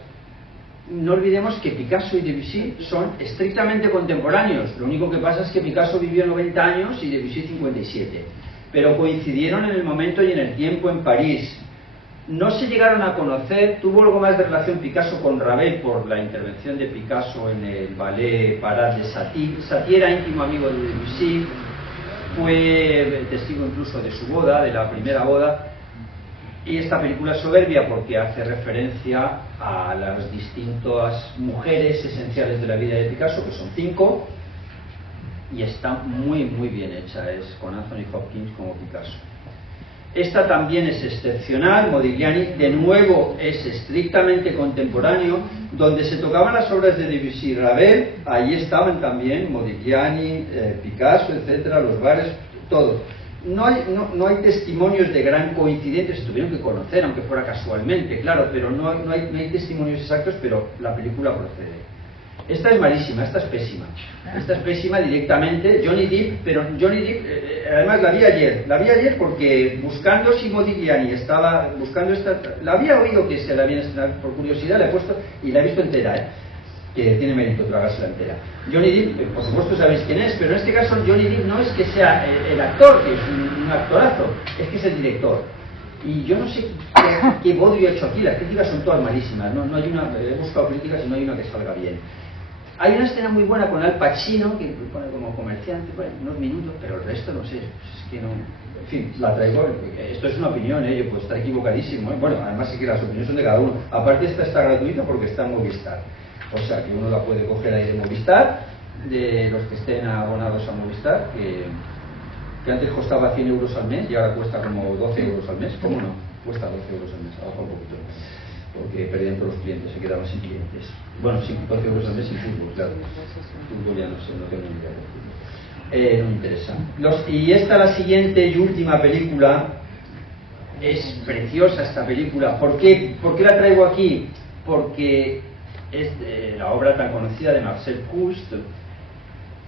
No olvidemos que Picasso y Debussy son estrictamente contemporáneos. Lo único que pasa es que Picasso vivió 90 años y Debussy 57. Pero coincidieron en el momento y en el tiempo en París. No se llegaron a conocer, tuvo algo más de relación Picasso con Ravel por la intervención de Picasso en el ballet Parade de Satie. Satie era íntimo amigo de Debussy, fue testigo incluso de su boda, de la primera boda, y esta película es soberbia porque hace referencia a las distintas mujeres esenciales de la vida de Picasso, que son 5, y está muy bien hecha, es con Anthony Hopkins como Picasso. Esta también es excepcional. Modigliani de nuevo es estrictamente contemporáneo, donde se tocaban las obras de Debussy y Ravel, ahí estaban también Modigliani, Picasso, etcétera, los bares, todo. No hay testimonios de gran coincidencia, se tuvieron que conocer, aunque fuera casualmente, claro, pero no hay testimonios exactos, pero la película procede. Esta es malísima, esta es pésima directamente. Johnny Depp, pero Johnny Depp, además la vi ayer porque buscando si Modigliani estaba buscando esta, la había oído que se la habían estrenado por curiosidad, la he puesto y la he visto entera, que tiene mérito tragársela entera. Johnny Depp, por supuesto sabéis quién es, pero en este caso Johnny Depp no es que sea el actor, que es un actorazo, es que es el director. Y yo no sé qué bodrio ha hecho aquí, las críticas son todas malísimas, no hay una, he buscado críticas y no hay una que salga bien. Hay una escena muy buena con Al Pacino, que pone como comerciante, bueno, unos minutos, pero el resto no sé, es que no... En fin, la traigo, esto es una opinión, yo puedo estar equivocadísimo, bueno, además sí que las opiniones son de cada uno. Aparte esta está gratuita porque está en Movistar, o sea que uno la puede coger ahí de Movistar, de los que estén abonados a Movistar, que antes costaba 100 euros al mes y ahora cuesta como 12 euros al mes. ¿Cómo no? Cuesta 12 euros al mes, abajo un poquito, porque perdían todos los clientes, se quedaban sin clientes. Bueno, 12 euros al mes sin fútbol, claro. Fútbol ya no sé, no tengo ni idea de fútbol. No me interesa. Y esta, la siguiente y última película, es preciosa esta película. ¿Por qué la traigo aquí? Porque es la obra tan conocida de Marcel Proust,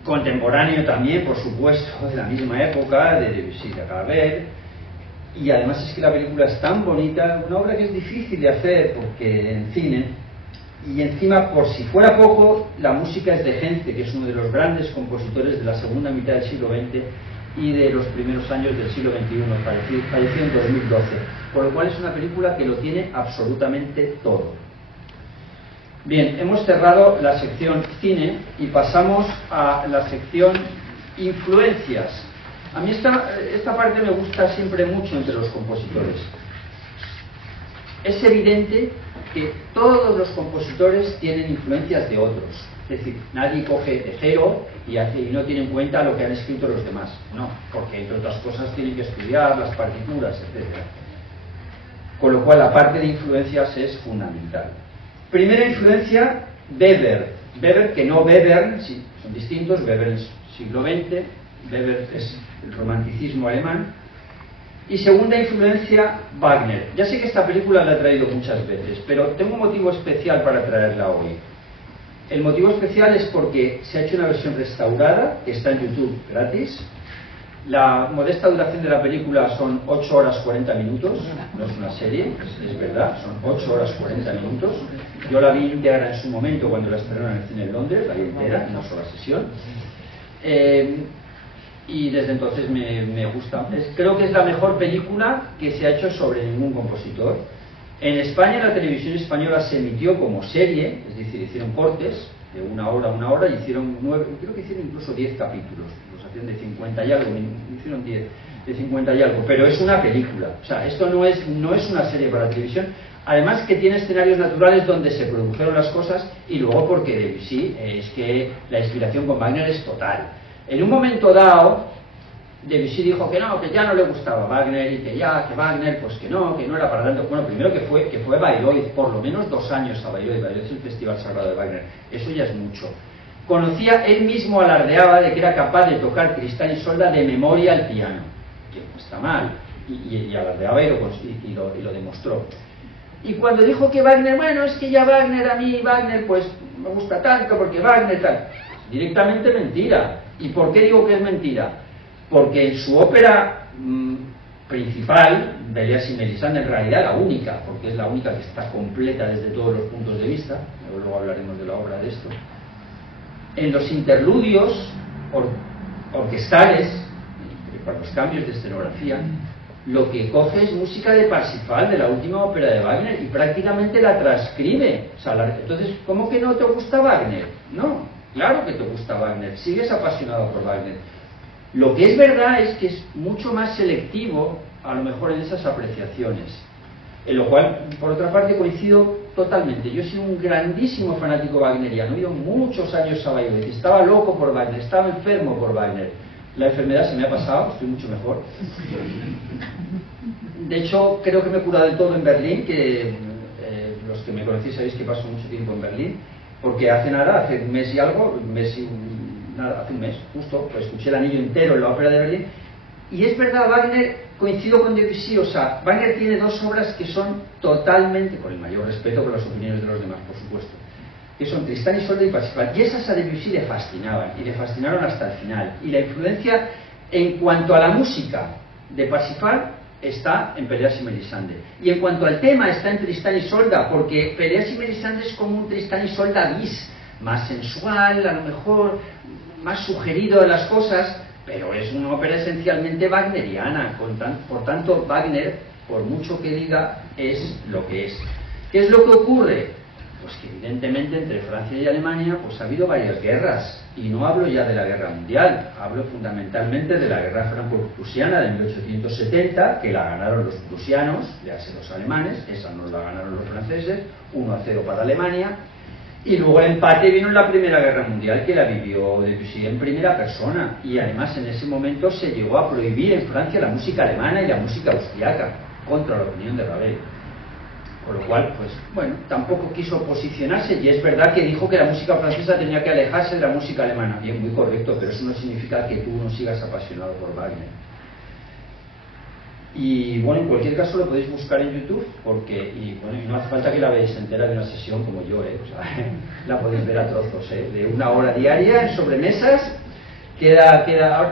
contemporáneo también, por supuesto, de la misma época, de Debussy, de Ravel. Y además es que la película es tan bonita, una obra que es difícil de hacer porque en cine, y encima, por si fuera poco, la música es de Gente, que es uno de los grandes compositores de la segunda mitad del siglo XX, y de los primeros años del siglo XXI, falleció en 2012, por lo cual es una película que lo tiene absolutamente todo. Bien, hemos cerrado la sección cine y pasamos a la sección influencias. A mí esta parte me gusta siempre mucho entre los compositores. Es evidente que todos los compositores tienen influencias de otros. Es decir, nadie coge de cero y no tiene en cuenta lo que han escrito los demás. No, porque entre otras cosas tienen que estudiar las partituras, etc. Con lo cual la parte de influencias es fundamental. Primera influencia, Weber. Weber, que no Weber, sí, son distintos. Weber es siglo XX, Weber es el romanticismo alemán. Y segunda influencia, Wagner. Ya sé que esta película la he traído muchas veces, pero tengo un motivo especial para traerla hoy. El motivo especial es porque se ha hecho una versión restaurada, que está en YouTube gratis. La modesta duración de la película son 8 horas 40 minutos, no es una serie, es verdad, son 8 horas 40 minutos. Yo la vi íntegra en su momento cuando la estrenaron en el cine en Londres, la vi entera, en una sola sesión. Y desde entonces me gusta. Creo que es la mejor película que se ha hecho sobre ningún compositor. En España, la televisión española se emitió como serie, es decir, hicieron cortes de una hora, y hicieron 9, creo que hicieron incluso 10 capítulos, los hacían de 50 y algo, hicieron 10, de 50 y algo, pero es una película, o sea, esto no es una serie para televisión, además que tiene escenarios naturales donde se produjeron las cosas, y luego porque Debussy, es que la inspiración con Wagner es total. En un momento dado, Debussy dijo que no, que ya no le gustaba Wagner y que Wagner, pues que no era para tanto. Bueno, primero que fue Bayreuth, por lo menos 2 años a Bayreuth. Bayreuth es el Festival Sagrado de Wagner, eso ya es mucho. Conocía, él mismo alardeaba de que era capaz de tocar Tristán y Isolda de memoria al piano, que no está mal, y alardeaba y lo demostró. Y cuando dijo que Wagner, bueno, es que ya Wagner, a mí Wagner pues me gusta tanto porque Wagner tal, directamente mentira. ¿Y por qué digo que es mentira? Porque en su ópera principal, Pelléas y Mélisande, en realidad la única, porque es la única que está completa desde todos los puntos de vista, luego hablaremos de la obra de esto, en los interludios orquestales, para los cambios de escenografía, lo que coge es música de Parsifal, de la última ópera de Wagner, y prácticamente la transcribe. O sea, entonces, ¿cómo que no te gusta Wagner? No, claro que te gusta Wagner, sigues apasionado por Wagner. Lo que es verdad es que es mucho más selectivo, a lo mejor, en esas apreciaciones. En lo cual, por otra parte, coincido totalmente. Yo he sido un grandísimo fanático wagneriano, he ido muchos años a Bayreuth, estaba loco por Wagner, estaba enfermo por Wagner. La enfermedad se me ha pasado, estoy mucho mejor. De hecho, creo que me he curado del todo en Berlín, que los que me conocéis sabéis que paso mucho tiempo en Berlín, porque hace un mes y algo, hace un mes, justo, pues escuché el anillo entero en la ópera de Berlín, y es verdad, Wagner, coincido con Debussy, o sea, Wagner tiene 2 obras que son totalmente, con el mayor respeto por las opiniones de los demás, por supuesto, que son Tristán y Isolde y Parsifal, y esas a Debussy le fascinaban, y le fascinaron hasta el final, y la influencia en cuanto a la música de Parsifal está en Pelléas y Mélisande, y en cuanto al tema está en Tristán y Isolda, porque Pelléas y Mélisande es como un Tristán y Isolda bis, más sensual, a lo mejor más sugerido de las cosas, pero es una ópera esencialmente wagneriana. Por tanto, Wagner, por mucho que diga, es lo que es. ¿Qué es lo que ocurre? Pues que evidentemente entre Francia y Alemania pues ha habido varias guerras, y no hablo ya de la guerra mundial, hablo fundamentalmente de la guerra franco-prusiana de 1870, que la ganaron los prusianos, ya sé los alemanes, esa no la ganaron los franceses, 1-0 para Alemania. Y luego el empate vino en la Primera Guerra Mundial, que la vivió Debussy en primera persona, y además en ese momento se llegó a prohibir en Francia la música alemana y la música austriaca, contra la opinión de Ravel. Con lo cual, pues bueno, tampoco quiso posicionarse, y es verdad que dijo que la música francesa tenía que alejarse de la música alemana. Bien, muy correcto, pero eso no significa que tú no sigas apasionado por Wagner. Y bueno, en cualquier caso lo podéis buscar en YouTube, y no hace falta que la veáis entera de una sesión como yo, o sea, la podéis ver a trozos, de 1 hora diaria en sobremesas.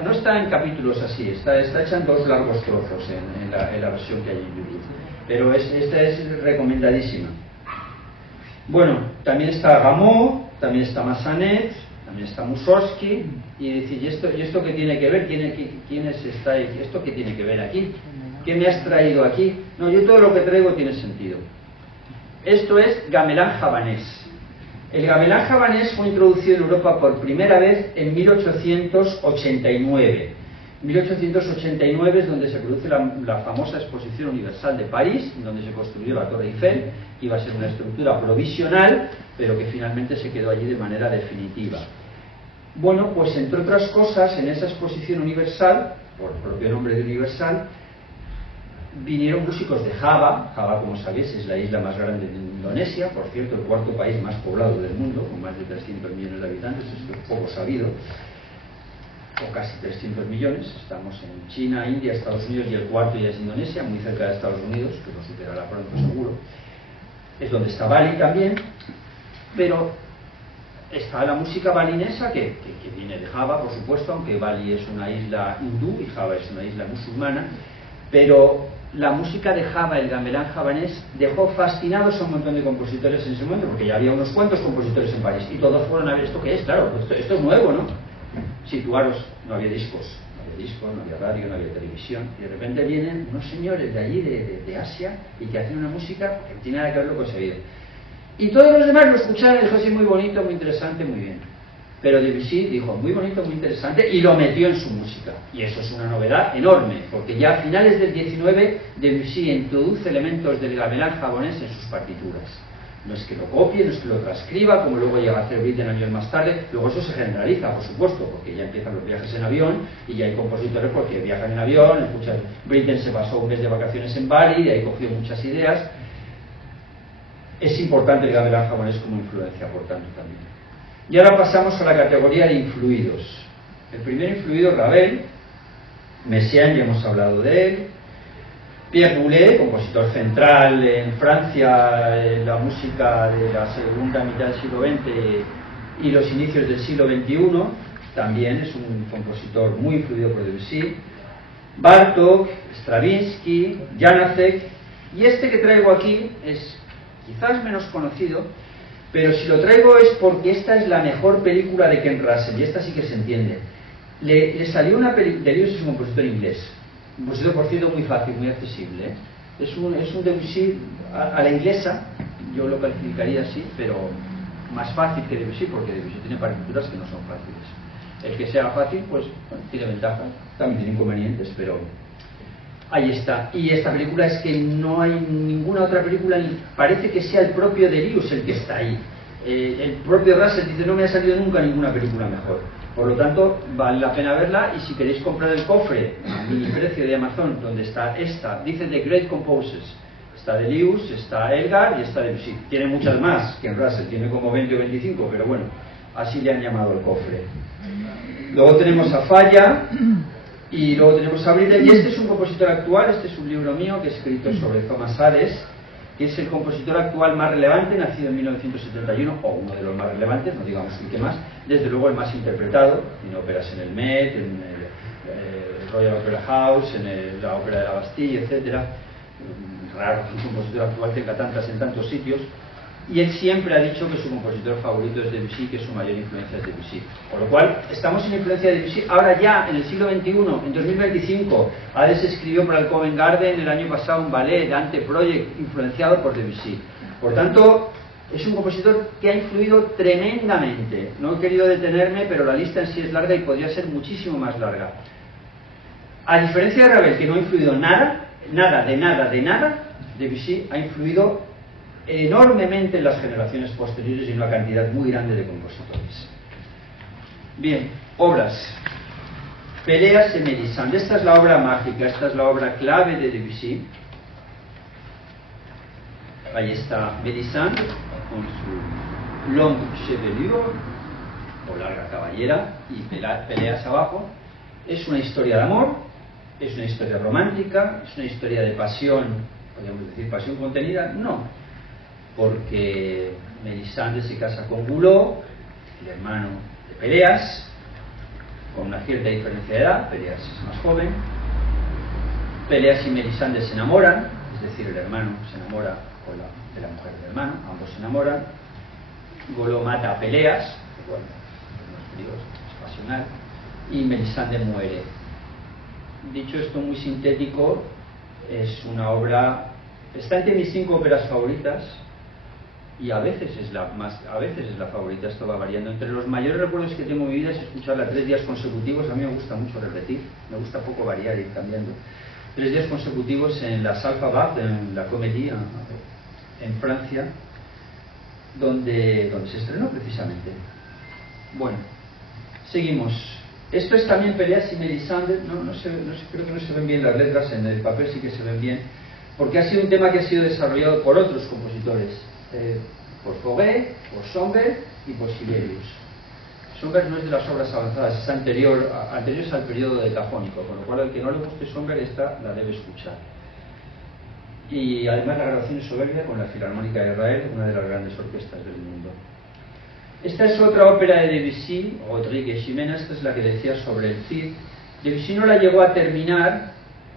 No está en capítulos así, está hecha en 2 largos trozos en la versión que hay en YouTube, pero esta es recomendadísima. Bueno, también está Rameau, también está Massenet, también está Mussorgsky, y decir, ¿y esto qué tiene que ver? ¿Quiénes estáis? ¿Esto qué tiene que ver aquí? ¿Qué me has traído aquí? No, yo todo lo que traigo tiene sentido. Esto es gamelán javanés. El gamelán javanés fue introducido en Europa por primera vez en 1889. 1889 es donde se produce la famosa Exposición Universal de París, en donde se construyó la Torre Eiffel. Iba a ser una estructura provisional, pero que finalmente se quedó allí de manera definitiva. Bueno, pues entre otras cosas, en esa Exposición Universal, por el propio nombre de Universal, vinieron músicos de Java. Java, como sabéis, es la isla más grande de Indonesia, por cierto, el cuarto país más poblado del mundo, con más de 300 millones de habitantes, esto es poco sabido, o casi 300 millones. Estamos en China, India, Estados Unidos, y el cuarto ya es Indonesia, muy cerca de Estados Unidos, que lo superará pronto seguro. Es donde está Bali también, pero está la música balinesa que viene de Java, por supuesto, aunque Bali es una isla hindú y Java es una isla musulmana, pero la música de Java, el gamelán javanés, dejó fascinados a un montón de compositores en ese momento, porque ya había unos cuantos compositores en París, y todos fueron a ver esto que es, claro, esto es nuevo, ¿no? Situaros, no había discos, no había radio, no había televisión, y de repente vienen unos señores de allí, de Asia, y que hacen una música que no tiene nada que ver lo conseguido. Y todos los demás lo escucharon y dijo, sí, muy bonito, muy interesante, muy bien. Pero Debussy dijo, muy bonito, muy interesante, y lo metió en su música. Y eso es una novedad enorme, porque ya a finales del 19 Debussy introduce elementos del gamelán javanés en sus partituras. No es que lo copie, no es que lo transcriba, como luego llega a hacer Britten años más tarde. Luego eso se generaliza, por supuesto, porque ya empiezan los viajes en avión, y ya hay compositores porque viajan en avión, escuchan. Britten se pasó un mes de vacaciones en Bali, y ahí cogió muchas ideas. Es importante el gamelán javanés como influencia, por tanto, también. Y ahora pasamos a la categoría de influidos. El primer influido, Ravel. Messiaen, ya hemos hablado de él. Pierre Boulez, compositor central en Francia, en la música de la segunda mitad del siglo XX y los inicios del siglo XXI, también es un compositor muy influido por Debussy. Bartók, Stravinsky, Janáček, y este que traigo aquí es quizás menos conocido, pero si lo traigo es porque esta es la mejor película de Ken Russell, y esta sí que se entiende. Le salió una película. Delirious es un compositor inglés, un compositor, por cierto, muy fácil, muy accesible, ¿eh? Es un Debussy a la inglesa, yo lo calificaría así, pero más fácil que Debussy, porque Debussy tiene partituras que no son fáciles. El que sea fácil, pues bueno, tiene ventajas, también tiene inconvenientes, pero ahí está. Y esta película es que no hay ninguna otra película, parece que sea el propio Delirious el que está ahí. El propio Russell dice, no me ha salido nunca ninguna película mejor. Por lo tanto, vale la pena verla, y si queréis comprar el cofre a mini precio de Amazon, donde está esta, dice The Great Composers, está Delirious, está Elgar y está Debussy. Tiene muchas más que en Russell, tiene como 20 o 25, pero bueno, así le han llamado el cofre. Luego tenemos a Falla, y luego tenemos a Britten, y este es un compositor actual. Este es un libro mío que he escrito sobre Thomas Ares, que es el compositor actual más relevante, nacido en 1971, o uno de los más relevantes, no digamos el que más, desde luego el más interpretado, en óperas en el Met, en el Royal Opera House, en la Ópera de la Bastille, etc. Raro que un compositor actual tenga tantas en tantos sitios. Y él siempre ha dicho que su compositor favorito es Debussy, que su mayor influencia es Debussy. Con lo cual, estamos en influencia de Debussy. Ahora ya, en el siglo XXI, en 2025, Ares escribió para el Covent Garden el año pasado un ballet, Dante Project, influenciado por Debussy. Por tanto, es un compositor que ha influido tremendamente. No he querido detenerme, pero la lista en sí es larga y podría ser muchísimo más larga. A diferencia de Ravel, que no ha influido nada, Debussy ha influido enormemente en las generaciones posteriores y una cantidad muy grande de compositores. Bien, obras. Péléas et Mélisande. Esta es la obra mágica, esta es la obra clave de Debussy. Ahí está Mélisande con su longue chevelure o larga cabellera y Péléas abajo. Es una historia de amor, es una historia romántica, es una historia de pasión, podríamos decir pasión contenida. No, porque Mélisande se casa con Goulot, el hermano de Péléas, con una cierta diferencia de edad. Péléas es más joven. Péléas y Mélisande se enamoran, es decir, el hermano se enamora de la mujer del hermano, ambos se enamoran. Goulot mata a Péléas, bueno, frío, es pasional, y Melisande muere. Dicho esto muy sintético, es una obra, está entre mis 5 óperas favoritas, y a veces es la favorita. Esto va variando. Entre los mayores recuerdos que tengo en mi vida es escucharla 3 días consecutivos. A mí me gusta mucho repetir, me gusta poco variar, ir cambiando. 3 días consecutivos en la Salle Favart, en la Comédie, en Francia, donde se estrenó precisamente. Bueno, seguimos. Esto es también Peleas y Melisande. No sé, creo que no se ven bien las letras, en el papel sí que se ven bien, porque ha sido un tema que ha sido desarrollado por otros compositores, por Fauré, por Schönberg y por Sibelius. Schönberg no es de las obras avanzadas, es anterior al periodo decafónico, con lo cual al que no le guste Schönberg, esta la debe escuchar. Y además la grabación es soberbia con la Filarmónica de Israel, una de las grandes orquestas del mundo. Esta es otra ópera de Debussy, Rodrigue y Ximena. Esta es la que decía sobre el Cid. Debussy no la llegó a terminar,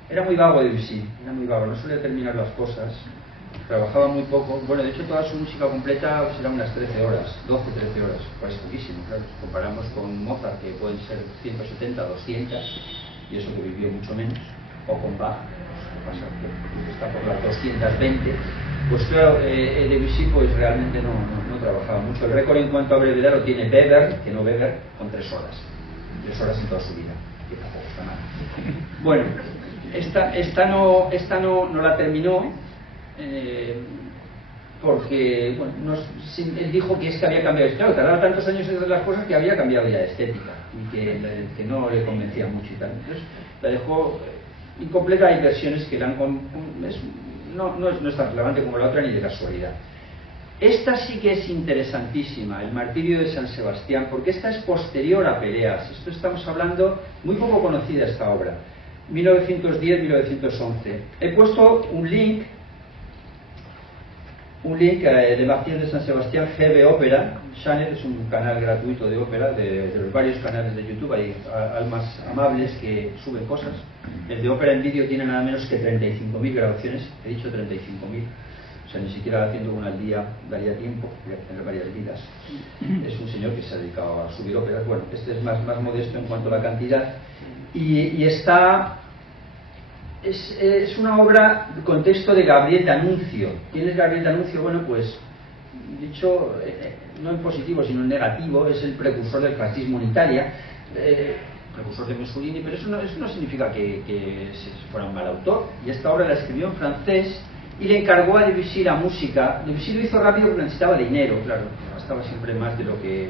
era muy vago Debussy, era muy vago, no solía terminar las cosas, trabajaba muy poco. Bueno, de hecho toda su música completa será unas 13 horas, 12, 13 horas, pues poquísimo, claro. Si comparamos con Mozart, que pueden ser 170, 200, y eso que vivió mucho menos, o con Bach, pues, que está por las 220, pues claro, Debussy pues realmente no trabajaba mucho. El récord en cuanto a brevedad lo tiene Weber, que no Weber, con 3 horas. 3 horas en toda su vida, que tampoco está mal. Bueno, esta no la terminó, porque bueno, él dijo que es que había cambiado, claro, tardaba tantos años en hacer las cosas que había cambiado ya de estética y que no le convencía mucho y tal. Entonces la dejó incompleta. Hay versiones que no es tan relevante como la otra, ni de casualidad. Esta sí que es interesantísima, El martirio de San Sebastián, porque esta es posterior a Peleas. Esto estamos hablando, muy poco conocida esta obra, 1910-1911. He puesto un link de Martirio de San Sebastián, GB Ópera Channel, es un canal gratuito de ópera, de los varios canales de YouTube. Hay almas amables que suben cosas. El de ópera en vídeo tiene nada menos que 35.000 grabaciones, he dicho 35.000, o sea, ni siquiera haciendo una al día daría tiempo, voy a tener varias vidas. Es un señor que se ha dedicado a subir óperas. Bueno, este es más modesto en cuanto a la cantidad, y está... Es una obra con texto de Gabriel D'Annunzio. ¿Quién es Gabriel D'Annunzio? Bueno, pues dicho no en positivo sino en negativo, es el precursor del fascismo en Italia, precursor de Mussolini, pero eso no significa que fuera un mal autor. Y esta obra la escribió en francés y le encargó a Debussy la música. Debussy lo hizo rápido porque necesitaba dinero, claro, gastaba siempre más de lo que...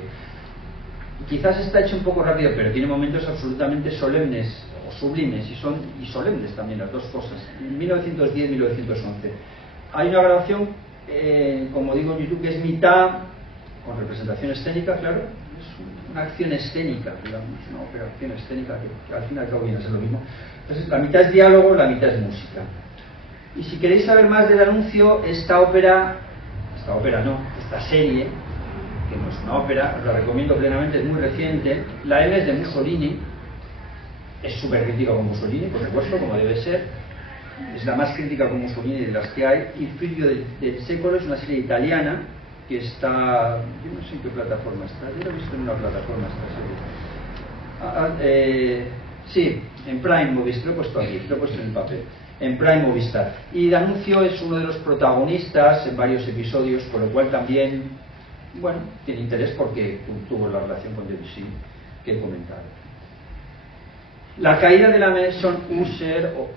Quizás está hecho un poco rápido, pero tiene momentos absolutamente solemnes o sublimes, y solemnes también, las dos cosas. 1910-1911 hay una grabación, como digo en YouTube, que es mitad con representación escénica, claro, es una acción escénica, digamos, una operación escénica que al fin y al cabo viene a ser lo mismo. Entonces la mitad es diálogo, la mitad es música. Y si queréis saber más del anuncio, esta serie, que no es una ópera, os la recomiendo plenamente, es muy reciente. La M es de Mussolini, es súper crítica con Mussolini, por supuesto, como debe ser, es la más crítica con Mussolini de las que hay. Y Figlio del Secolo es una serie italiana que está, yo no sé en qué plataforma está, yo lo he visto en una plataforma esta serie. Sí, en Prime Movistar, lo he puesto aquí, lo he puesto en el papel, en Prime Movistar. Y D'Annunzio es uno de los protagonistas en varios episodios, por lo cual también, bueno, tiene interés porque tuvo la relación con Debussy que he comentado. La caída de la Maison Usher o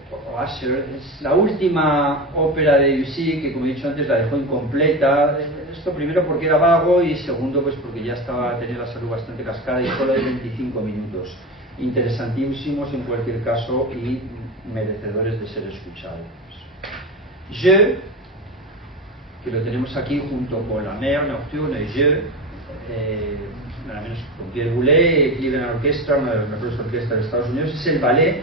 Usher es la última ópera de Debussy que, como he dicho antes, la dejó incompleta. Esto primero porque era vago y segundo pues porque ya tenía la salud bastante cascada, y solo de 25 minutos. Interesantísimos en cualquier caso y merecedores de ser escuchados. Je, que lo tenemos aquí junto con La Mer Nocturne, Je, nada menos con Pierre Boulez, Cleveland Orchestra, una de las mejores orquestas de Estados Unidos. Es el ballet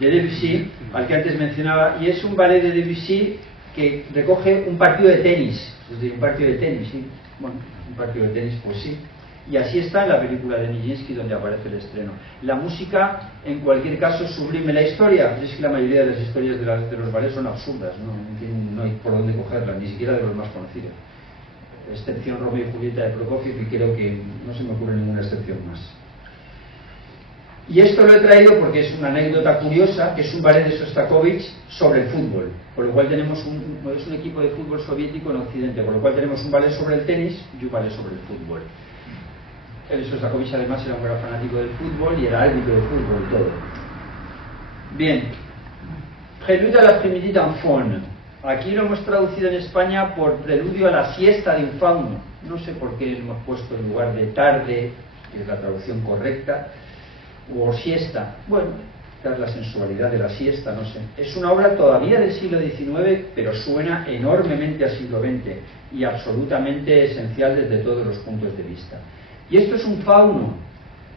de Debussy, al que antes mencionaba, y es un ballet de Debussy que recoge un partido de tenis. Es decir, un partido de tenis, sí. Bueno, un partido de tenis, pues sí. Y así está en la película de Nijinsky, donde aparece el estreno. La música, en cualquier caso, sublime. La historia, es que la mayoría de las historias de los ballets son absurdas, no hay por dónde cogerlas, ni siquiera de los más conocidos. Excepción Romeo y Julieta de Prokofiev, y creo que no se me ocurre ninguna excepción más. Y esto lo he traído porque es una anécdota curiosa, que es un ballet de Shostakovich sobre el fútbol, con lo cual tenemos es un equipo de fútbol soviético en Occidente, con lo cual tenemos un ballet sobre el tenis y un ballet sobre el fútbol. El Shostakovich además era un gran fanático del fútbol y era árbitro de fútbol y todo. Bien, Prélude à l'après-midi d'un faune. Aquí lo hemos traducido en España por preludio a la siesta de un fauno. No sé por qué hemos puesto en lugar de tarde, que es la traducción correcta, o siesta. Bueno, es la sensualidad de la siesta, no sé. Es una obra todavía del siglo XIX, pero suena enormemente al siglo XX y absolutamente esencial desde todos los puntos de vista. Y esto es un fauno,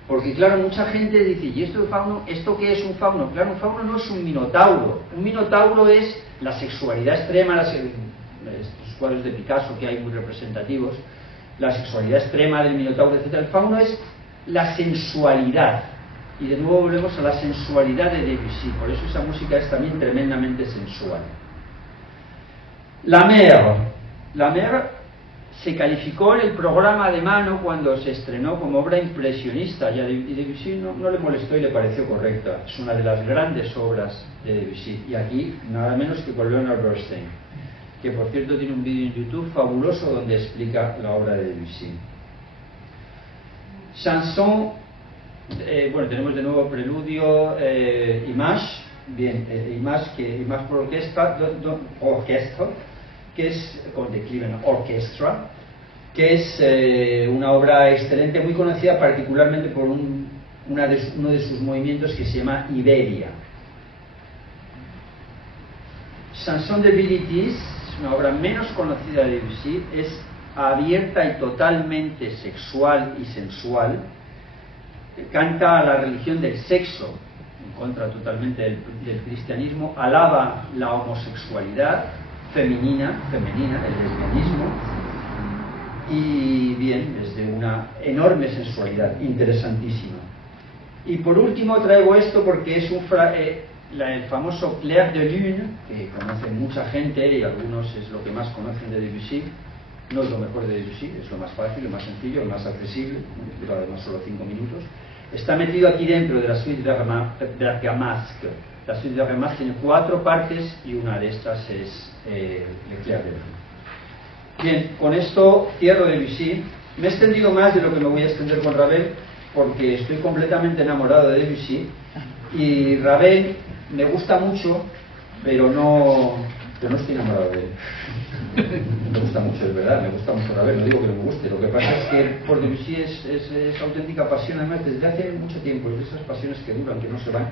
porque claro, mucha gente dice, ¿y esto de fauno? ¿Esto qué es un fauno? Claro, un fauno no es un minotauro. Un minotauro es la sexualidad extrema, estos cuadros de Picasso que hay muy representativos, la sexualidad extrema del minotauro, etc. El fauno es la sensualidad. Y de nuevo volvemos a la sensualidad de Debussy, por eso esa música es también tremendamente sensual. La Mer se calificó en el programa de mano cuando se estrenó como obra impresionista, y a Debussy no le molestó y le pareció correcta. Es una de las grandes obras de Debussy, y aquí nada menos que con Leonard Bernstein, que por cierto tiene un vídeo en YouTube fabuloso donde explica la obra de Debussy. Chanson, bueno, tenemos de nuevo preludio, Image, bien, Image por orquesta, que es con The Cleveland Orchestra, que es una obra excelente, muy conocida particularmente por uno de sus movimientos que se llama Iberia. Chanson de Bilitis, una obra menos conocida de Debussy, es abierta y totalmente sexual y sensual. Canta a la religión del sexo, en contra totalmente del cristianismo, alaba la homosexualidad femenina, el lesbianismo, y bien, desde una enorme sensualidad, interesantísima. Y por último traigo esto porque es el famoso Clair de Lune, que conoce mucha gente y algunos es lo que más conocen de Debussy. No es lo mejor de Debussy, es lo más fácil, lo más sencillo, lo más accesible, dura además solo 5 minutos. Está metido aquí dentro de la suite d'Argamasque. La suite d'Argamasque tiene 4 partes y una de estas es Le Clair de Lune. Bien, con esto cierro Debussy. Me he extendido más de lo que me voy a extender con Ravel porque estoy completamente enamorado de Debussy, y Ravel me gusta mucho, pero no estoy enamorado de él. Me gusta mucho, es verdad, me gusta mucho Ravel, no digo que no me guste. Lo que pasa es que por Debussy es auténtica pasión, además desde hace mucho tiempo, es de esas pasiones que duran, que no se van.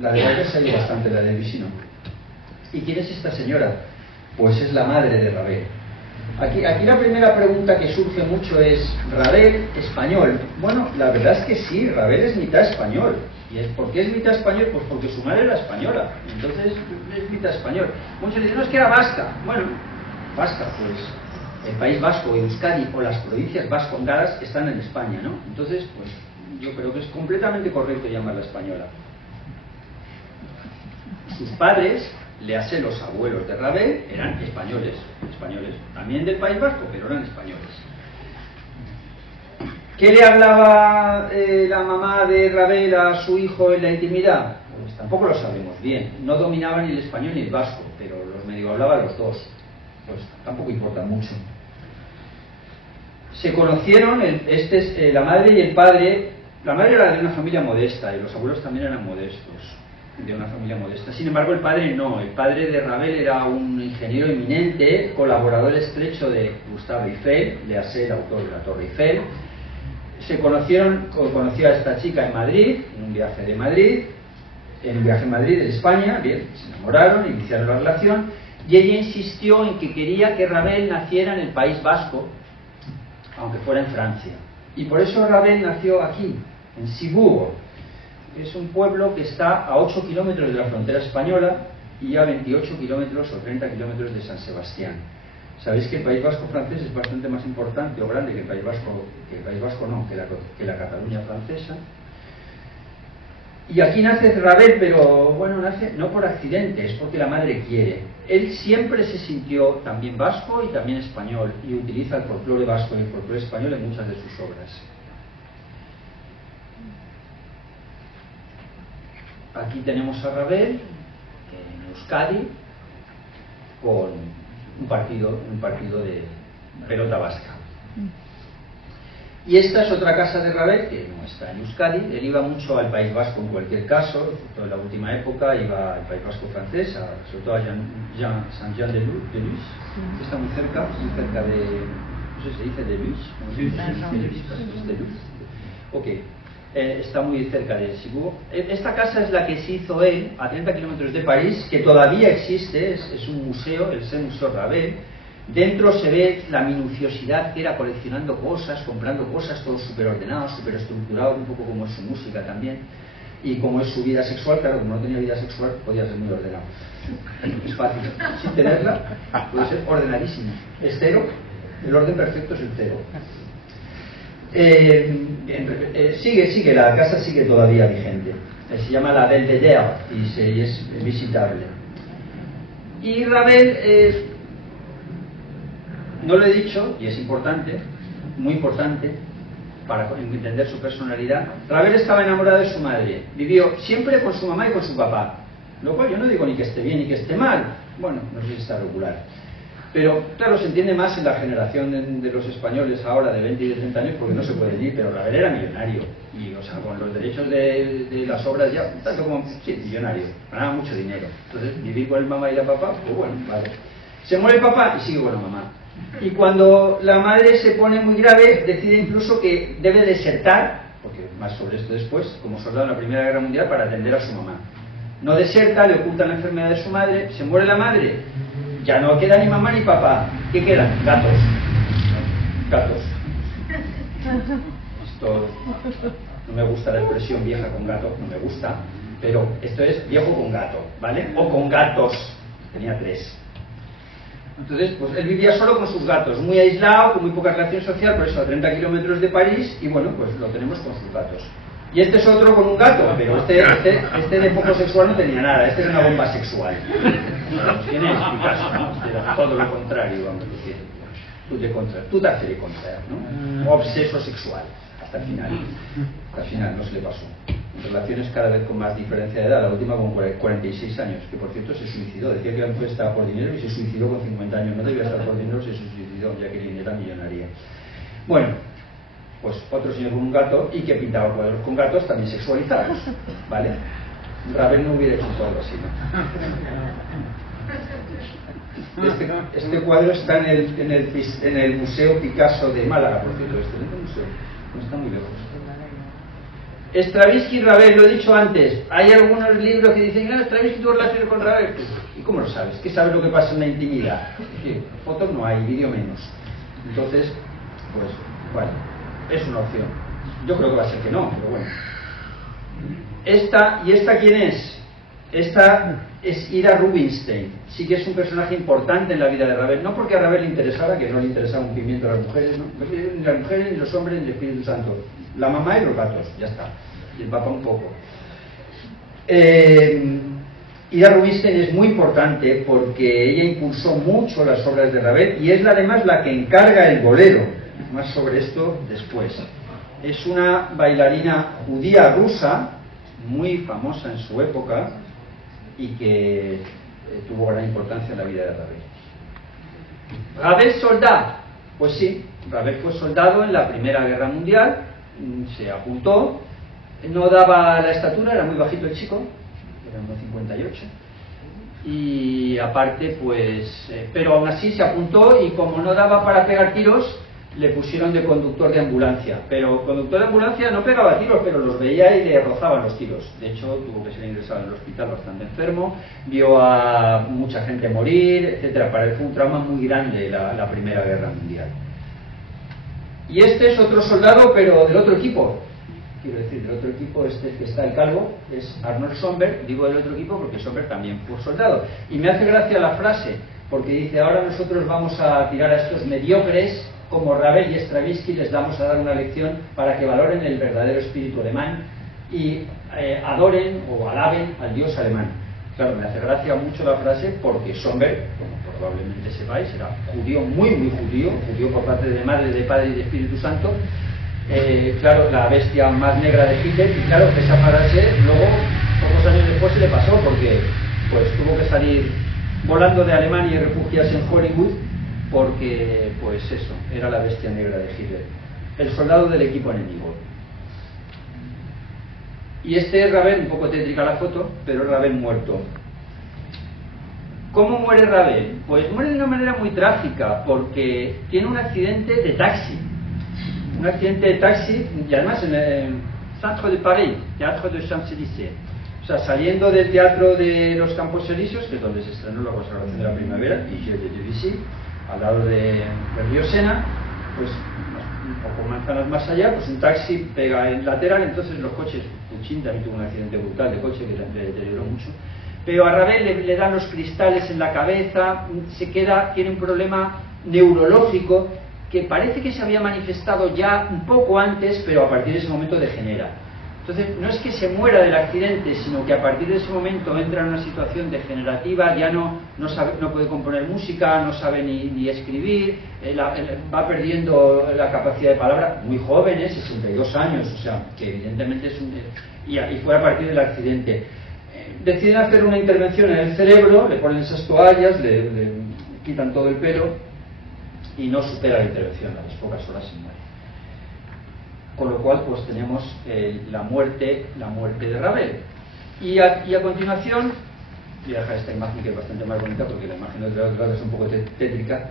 La de Ravel se ha ido bastante, la de Debussy no. ¿Y quién es esta señora? Pues es la madre de Ravel. Aquí la primera pregunta que surge mucho es, ¿Ravel español? Bueno, la verdad es que sí, Ravel es mitad español. ¿Y por qué es mitad español? Pues porque su madre era española, entonces es mitad español. Muchos dicen, no, es que era vasca. Bueno, vasca, pues el País Vasco, Euskadi o las provincias vascongadas están en España, ¿no? Entonces, pues yo creo que es completamente correcto llamarla española. Sus padres, léase los abuelos de Ravel, eran españoles, también del País Vasco, pero eran españoles. ¿Qué le hablaba la mamá de Ravel a su hijo en la intimidad? Pues tampoco lo sabemos bien. No dominaba ni el español ni el vasco, pero los medio hablaba los dos. Pues tampoco importa mucho. Se conocieron, la madre y el padre. La madre era de una familia modesta y los abuelos también eran modestos, de una familia modesta. Sin embargo, el padre no. El padre de Ravel era un ingeniero eminente, colaborador estrecho de Gustave Eiffel, léase el autor de la Torre Eiffel. Se conoció a esta chica en Madrid, en un viaje de Madrid, de España, bien, se enamoraron, iniciaron la relación, y ella insistió en que quería que Ravel naciera en el País Vasco, aunque fuera en Francia. Y por eso Ravel nació aquí, en Cibourg. Es un pueblo que está a 8 kilómetros de la frontera española y a 28 kilómetros o 30 kilómetros de San Sebastián. Sabéis que el País Vasco francés es bastante más importante o grande que el País Vasco no, que la Cataluña francesa. Y aquí nace Ravel, pero bueno, nace no por accidente, es porque la madre quiere. Él siempre se sintió también vasco y también español, y utiliza el folclore vasco y el folclore español en muchas de sus obras. aquí tenemos a Ravel en Euskadi con un partido de pelota vasca. Y esta es otra casa de Ravel que no está en Euskadi. Él iba mucho al País Vasco en cualquier caso, sobre todo en la última época iba al País Vasco francés, sobre todo a Saint-Jean-de-Luz, que está muy cerca de, no sé si se dice de Luz. Ok, está muy cerca de Cibourg. Esta casa es la que se hizo él a 30 kilómetros de París, que todavía existe, es un museo, el Museo Ravel. Dentro se ve la minuciosidad que era coleccionando cosas, comprando cosas, todo súper ordenado, súper estructurado, un poco como es su música también, y como es su vida sexual. Claro, como no tenía vida sexual, podía ser muy ordenado. Es fácil, sin tenerla, puede ser ordenadísimo. Es cero, el orden perfecto es el cero. Sigue, la casa sigue todavía vigente. Se llama la Belvedere y es visitable. Y Ravel, no lo he dicho, y es importante, muy importante, para entender su personalidad. Ravel estaba enamorado de su madre, vivió siempre con su mamá y con su papá, lo cual yo no digo ni que esté bien ni que esté mal, bueno, no sé si está regular. Pero claro, se entiende más en la generación de los españoles ahora de 20 y de 30 años porque no se puede decir, pero Ravel era millonario y, o sea, con los derechos de las obras ya, tanto como, sí, millonario, ganaba mucho dinero. Entonces, vivir con el mamá y la papá, pues bueno, vale. Se muere el papá y sigue con la mamá. Y cuando la madre se pone muy grave, decide incluso que debe desertar, porque más sobre esto después, como soldado en la Primera Guerra Mundial para atender a su mamá. No deserta, le ocultan la enfermedad de su madre, se muere la madre. Ya no queda ni mamá ni papá. ¿Qué quedan? Gatos. Gatos. Esto no me gusta la expresión vieja con gato, no me gusta, pero esto es viejo con gato, ¿vale? O con gatos. Tenía 3. Entonces, pues él vivía solo con sus gatos, muy aislado, con muy poca relación social, por eso a 30 kilómetros de París, y bueno, pues lo tenemos con sus gatos. Y este es otro con un gato, pero este de poco sexual no tenía nada, este era una bomba sexual. Tiene mi caso, ¿no? Era todo lo contrario, vamos a decir. Tú te haces de contraer, ¿no? Obseso sexual, hasta el final. Hasta el final no se le pasó. Relaciones cada vez con más diferencia de edad, la última con 46 años, que por cierto se suicidó, decía que la mujer estaba por dinero y se suicidó con 50 años, no debía estar por dinero, se suicidó, ya que era millonaria. Bueno, pues otro señor con un gato y que pintaba cuadros con gatos también sexualizados, ¿vale? Ravel no hubiera hecho todo así, ¿no? Este cuadro está en el Museo Picasso de Málaga, por cierto, excelente museo, no está muy lejos. Stravinsky y Ravel, lo he dicho antes, hay algunos libros que dicen que Stravinsky tuvo relaciones con Ravel. ¿Y cómo lo sabes? ¿Qué sabes lo que pasa en la intimidad? Sí, fotos no hay, vídeo menos. Entonces, pues, bueno, es una opción. Yo creo que va a ser que no, pero bueno. ¿Y esta quién es? Esta es Ida Rubinstein. Sí que es un personaje importante en la vida de Ravel, no porque a Ravel le interesara, que no le interesaba un pimiento a las mujeres, ¿no? Ni las mujeres, ni los hombres, ni el Espíritu Santo. La mamá y los gatos, ya está. Y el papá un poco. Ida Rubinstein es muy importante porque ella impulsó mucho las obras de Ravel y es además la que encarga el bolero. Más sobre esto después. Es una bailarina judía rusa, muy famosa en su época y que tuvo gran importancia en la vida de Ravel. Ravel soldado. Pues sí, Ravel fue soldado en la Primera Guerra Mundial, se apuntó, no daba la estatura, era muy bajito el chico, era 1,58, y aparte pues, pero aún así se apuntó y como no daba para pegar tiros, le pusieron de conductor de ambulancia, pero conductor de ambulancia no pegaba tiros, pero los veía y le rozaban los tiros. De hecho, tuvo que ser ingresado en el hospital bastante enfermo, vio a mucha gente morir, etcétera. Para él fue un trauma muy grande la Primera Guerra Mundial. Y este es otro soldado, pero del otro equipo. Quiero decir, del otro equipo, este que está el calvo, es Arnold Schönberg. Digo del otro equipo porque Schönberg también fue soldado. Y me hace gracia la frase, porque dice, ahora nosotros vamos a tirar a estos mediocres, como Ravel y Stravinsky, les vamos a dar una lección para que valoren el verdadero espíritu alemán y adoren o alaben al dios alemán. Claro, me hace gracia mucho la frase porque Schönberg, como probablemente sepáis, era judío, muy judío por parte de madre, de padre y de Espíritu Santo. Claro, la bestia más negra de Hitler, y claro, esa frase luego pocos años después se le pasó porque pues tuvo que salir volando de Alemania y refugiarse en Hollywood porque, pues eso, era la bestia negra de Hitler, el soldado del equipo enemigo. Y este es Ravel, un poco tétrica la foto, pero es Ravel muerto. ¿Cómo muere Ravel? Pues muere de una manera muy trágica, porque tiene un accidente de taxi. Un accidente de taxi, y además en el Centre de París, Teatro de Champs-Élysées. O sea, saliendo del Teatro de los Campos Elíseos, que es donde se estrenó la consagración de la primavera, y de Debussy, al lado del río Sena, pues un poco manzanas más allá, pues un taxi pega en lateral, entonces los coches, Puccini también tuvo un accidente brutal de coche que le deterioró mucho, pero a Ravel le dan los cristales en la cabeza, se queda, tiene un problema neurológico que parece que se había manifestado ya un poco antes, pero a partir de ese momento degenera. Entonces, no es que se muera del accidente, sino que a partir de ese momento entra en una situación degenerativa, ya no puede componer música, no sabe ni escribir, va perdiendo la capacidad de palabra, muy joven, 62 años, o sea, que evidentemente es y fue a partir del accidente. Deciden hacer una intervención en el cerebro, le ponen esas toallas, le quitan todo el pelo y no supera la intervención, a las pocas horas se muere. Con lo cual, pues tenemos la muerte de Ravel. Y a continuación, voy a dejar esta imagen que es bastante más bonita porque la imagen de otro lado es un poco tétrica,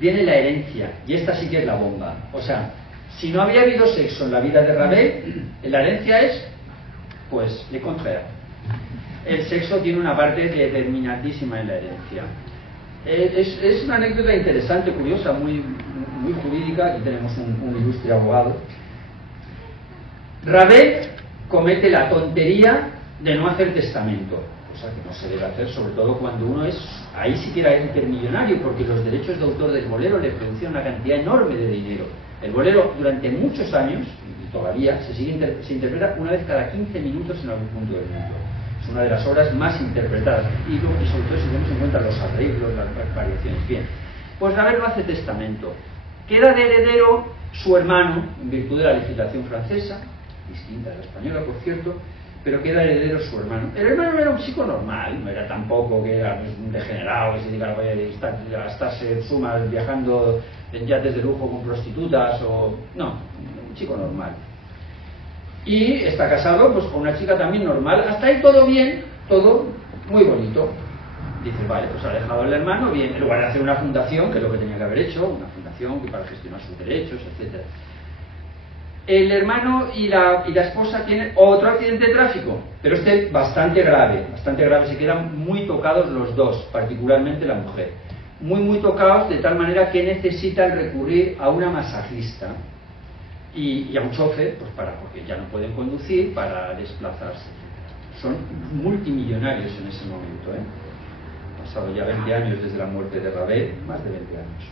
viene la herencia, y esta sí que es la bomba. O sea, si no había habido sexo en la vida de Ravel, la herencia es, pues, le contraire. El sexo tiene una parte determinantísima en la herencia. Es una anécdota interesante, curiosa, muy jurídica. Aquí tenemos un ilustre abogado. Ravel comete la tontería de no hacer testamento, cosa que no se debe hacer, sobre todo cuando uno es, ahí siquiera intermillonario, porque los derechos de autor del bolero le producen una cantidad enorme de dinero. El bolero durante muchos años, y todavía, se interpreta una vez cada 15 minutos en algún punto del mundo. Es una de las obras más interpretadas, y sobre todo si tenemos en cuenta los arreglos, las variaciones. Bien, pues Ravel no hace testamento. Queda de heredero su hermano, en virtud de la legislación francesa, distinta de la española, por cierto, pero queda heredero su hermano. El hermano era un chico normal, no era tampoco que era un degenerado que se dedicara a gastarse sumas viajando en yates de lujo con prostitutas, no, un chico normal. Y está casado pues con una chica también normal, hasta ahí todo bien, todo muy bonito. Dice, vale, pues ha dejado el hermano, bien, en lugar de hacer una fundación, que es lo que tenía que haber hecho, una fundación que para gestionar sus derechos, etcétera. El hermano y la esposa tienen otro accidente de tráfico, pero este bastante grave, se quedan muy tocados los dos, particularmente la mujer. Muy tocados, de tal manera que necesitan recurrir a una masajista y a un chofer, pues porque ya no pueden conducir, para desplazarse. Son multimillonarios en ese momento, Han pasado ya 20 años desde la muerte de Ravel, más de 20 años.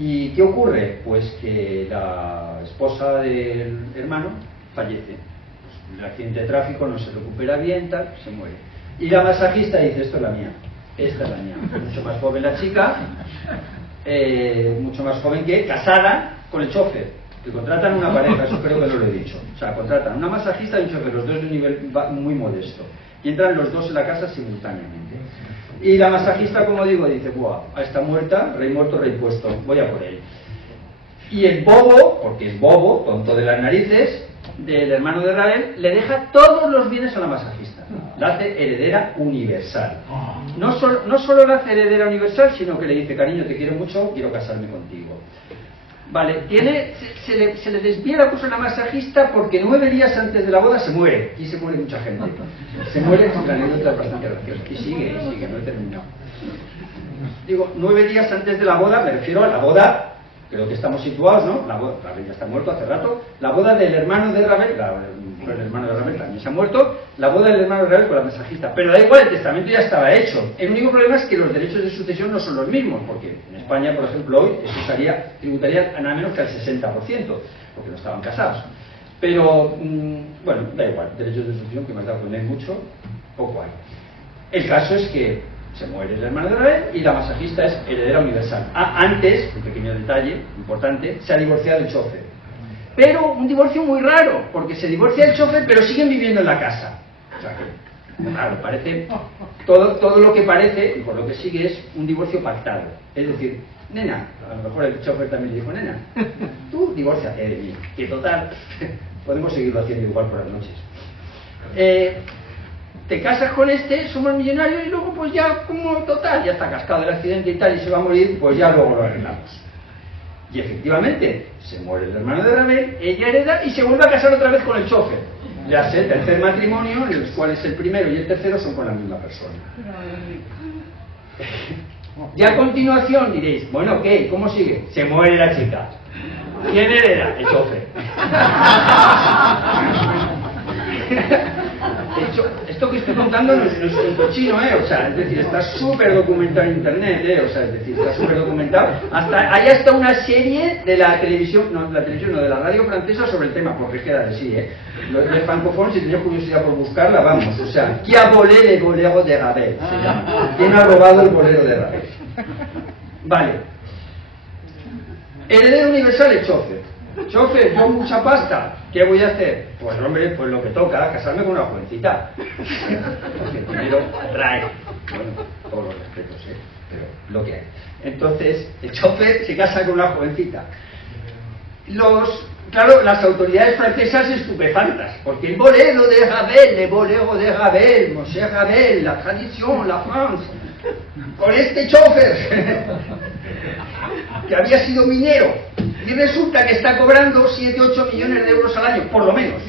¿Y qué ocurre? Pues que la esposa del hermano fallece. Pues el accidente de tráfico no se recupera bien, tal, se muere. Y la masajista dice, esta es la mía. Mucho más joven la chica, mucho más joven que casada con el chofer. Que contratan una pareja, eso creo que no lo he dicho. O sea, contratan una masajista y un chofer, los dos de un nivel muy modesto. Y entran los dos en la casa simultáneamente. Y la masajista, como digo, dice, ¡buah! Está muerta, rey muerto, rey puesto, voy a por él. Y el bobo, porque es bobo, tonto de las narices, del hermano de Ravel, le deja todos los bienes a la masajista. La hace heredera universal. No solo la hace heredera universal, sino que le dice, cariño, te quiero mucho, quiero casarme contigo. Vale, se le desvía la cosa a la masajista porque 9 días antes de la boda se muere. Y se muere mucha gente. Se muere, la anécdota es bastante graciosa. Y sigue, no he terminado. Digo, 9 días antes de la boda, me refiero a la boda, creo que estamos situados, ¿no? Ravel ya está muerto hace rato. La boda del hermano de Ravel, el hermano de Ravel también se ha muerto. La boda del hermano de Ravel con la masajista. Pero da igual, el testamento ya estaba hecho. El único problema es que los derechos de sucesión no son los mismos, porque en España, por ejemplo, hoy eso tributaría a nada menos que al 60%, porque no estaban casados. Pero, bueno, da igual, derechos de sucesión, que me has dado poner mucho, poco hay. El caso es que se muere el hermano de Ravel y la masajista es heredera universal. Antes, un pequeño detalle importante, se ha divorciado el chofer. Pero un divorcio muy raro, porque se divorcia el chofer, pero siguen viviendo en la casa. O sea que, claro, parece, todo lo que parece, y por lo que sigue, es un divorcio pactado. Es decir, nena, a lo mejor el chofer también le dijo, nena, tú divórciate de mí, que total, podemos seguirlo haciendo igual por las noches. Te casas con este, somos millonarios, y luego pues ya, como total, ya está cascado el accidente y tal, y se va a morir, pues ya luego lo arreglamos. Y efectivamente, se muere el hermano de Ravel, ella hereda y se vuelve a casar otra vez con el chofer. Ya sé, tercer matrimonio, en los cuales el primero y el tercero son con la misma persona. Y a continuación diréis, bueno, ¿qué? ¿Cómo sigue? Se muere la chica. ¿Quién hereda? El chofer. Esto que estoy contando no es un cochino, o sea, es decir, está súper documentado en internet, o sea, es decir, está súper documentado. Hay hasta una serie de la televisión, no, de la radio francesa sobre el tema, porque queda de sí, de Francophone, si tenéis curiosidad por buscarla, vamos, o sea, ¿qui a volé le bolero de Ravel? Se llama. ¿Quién ha robado el bolero de Ravel? Vale. Heredero universal el chofer. Chofer, yo mucha pasta, ¿qué voy a hacer? Pues hombre, pues lo que toca, casarme con una jovencita. Porque el dinero atrae. Bueno, todos los respetos, pero lo que hay. Entonces, el chofer se casa con una jovencita. Claro, las autoridades francesas estupefactas, porque el bolero de Ravel, el bolero de Ravel, Monsieur Ravel, la tradición, la France, con este chofer, que había sido minero, y resulta que está cobrando 7-8 millones de euros al año, por lo menos.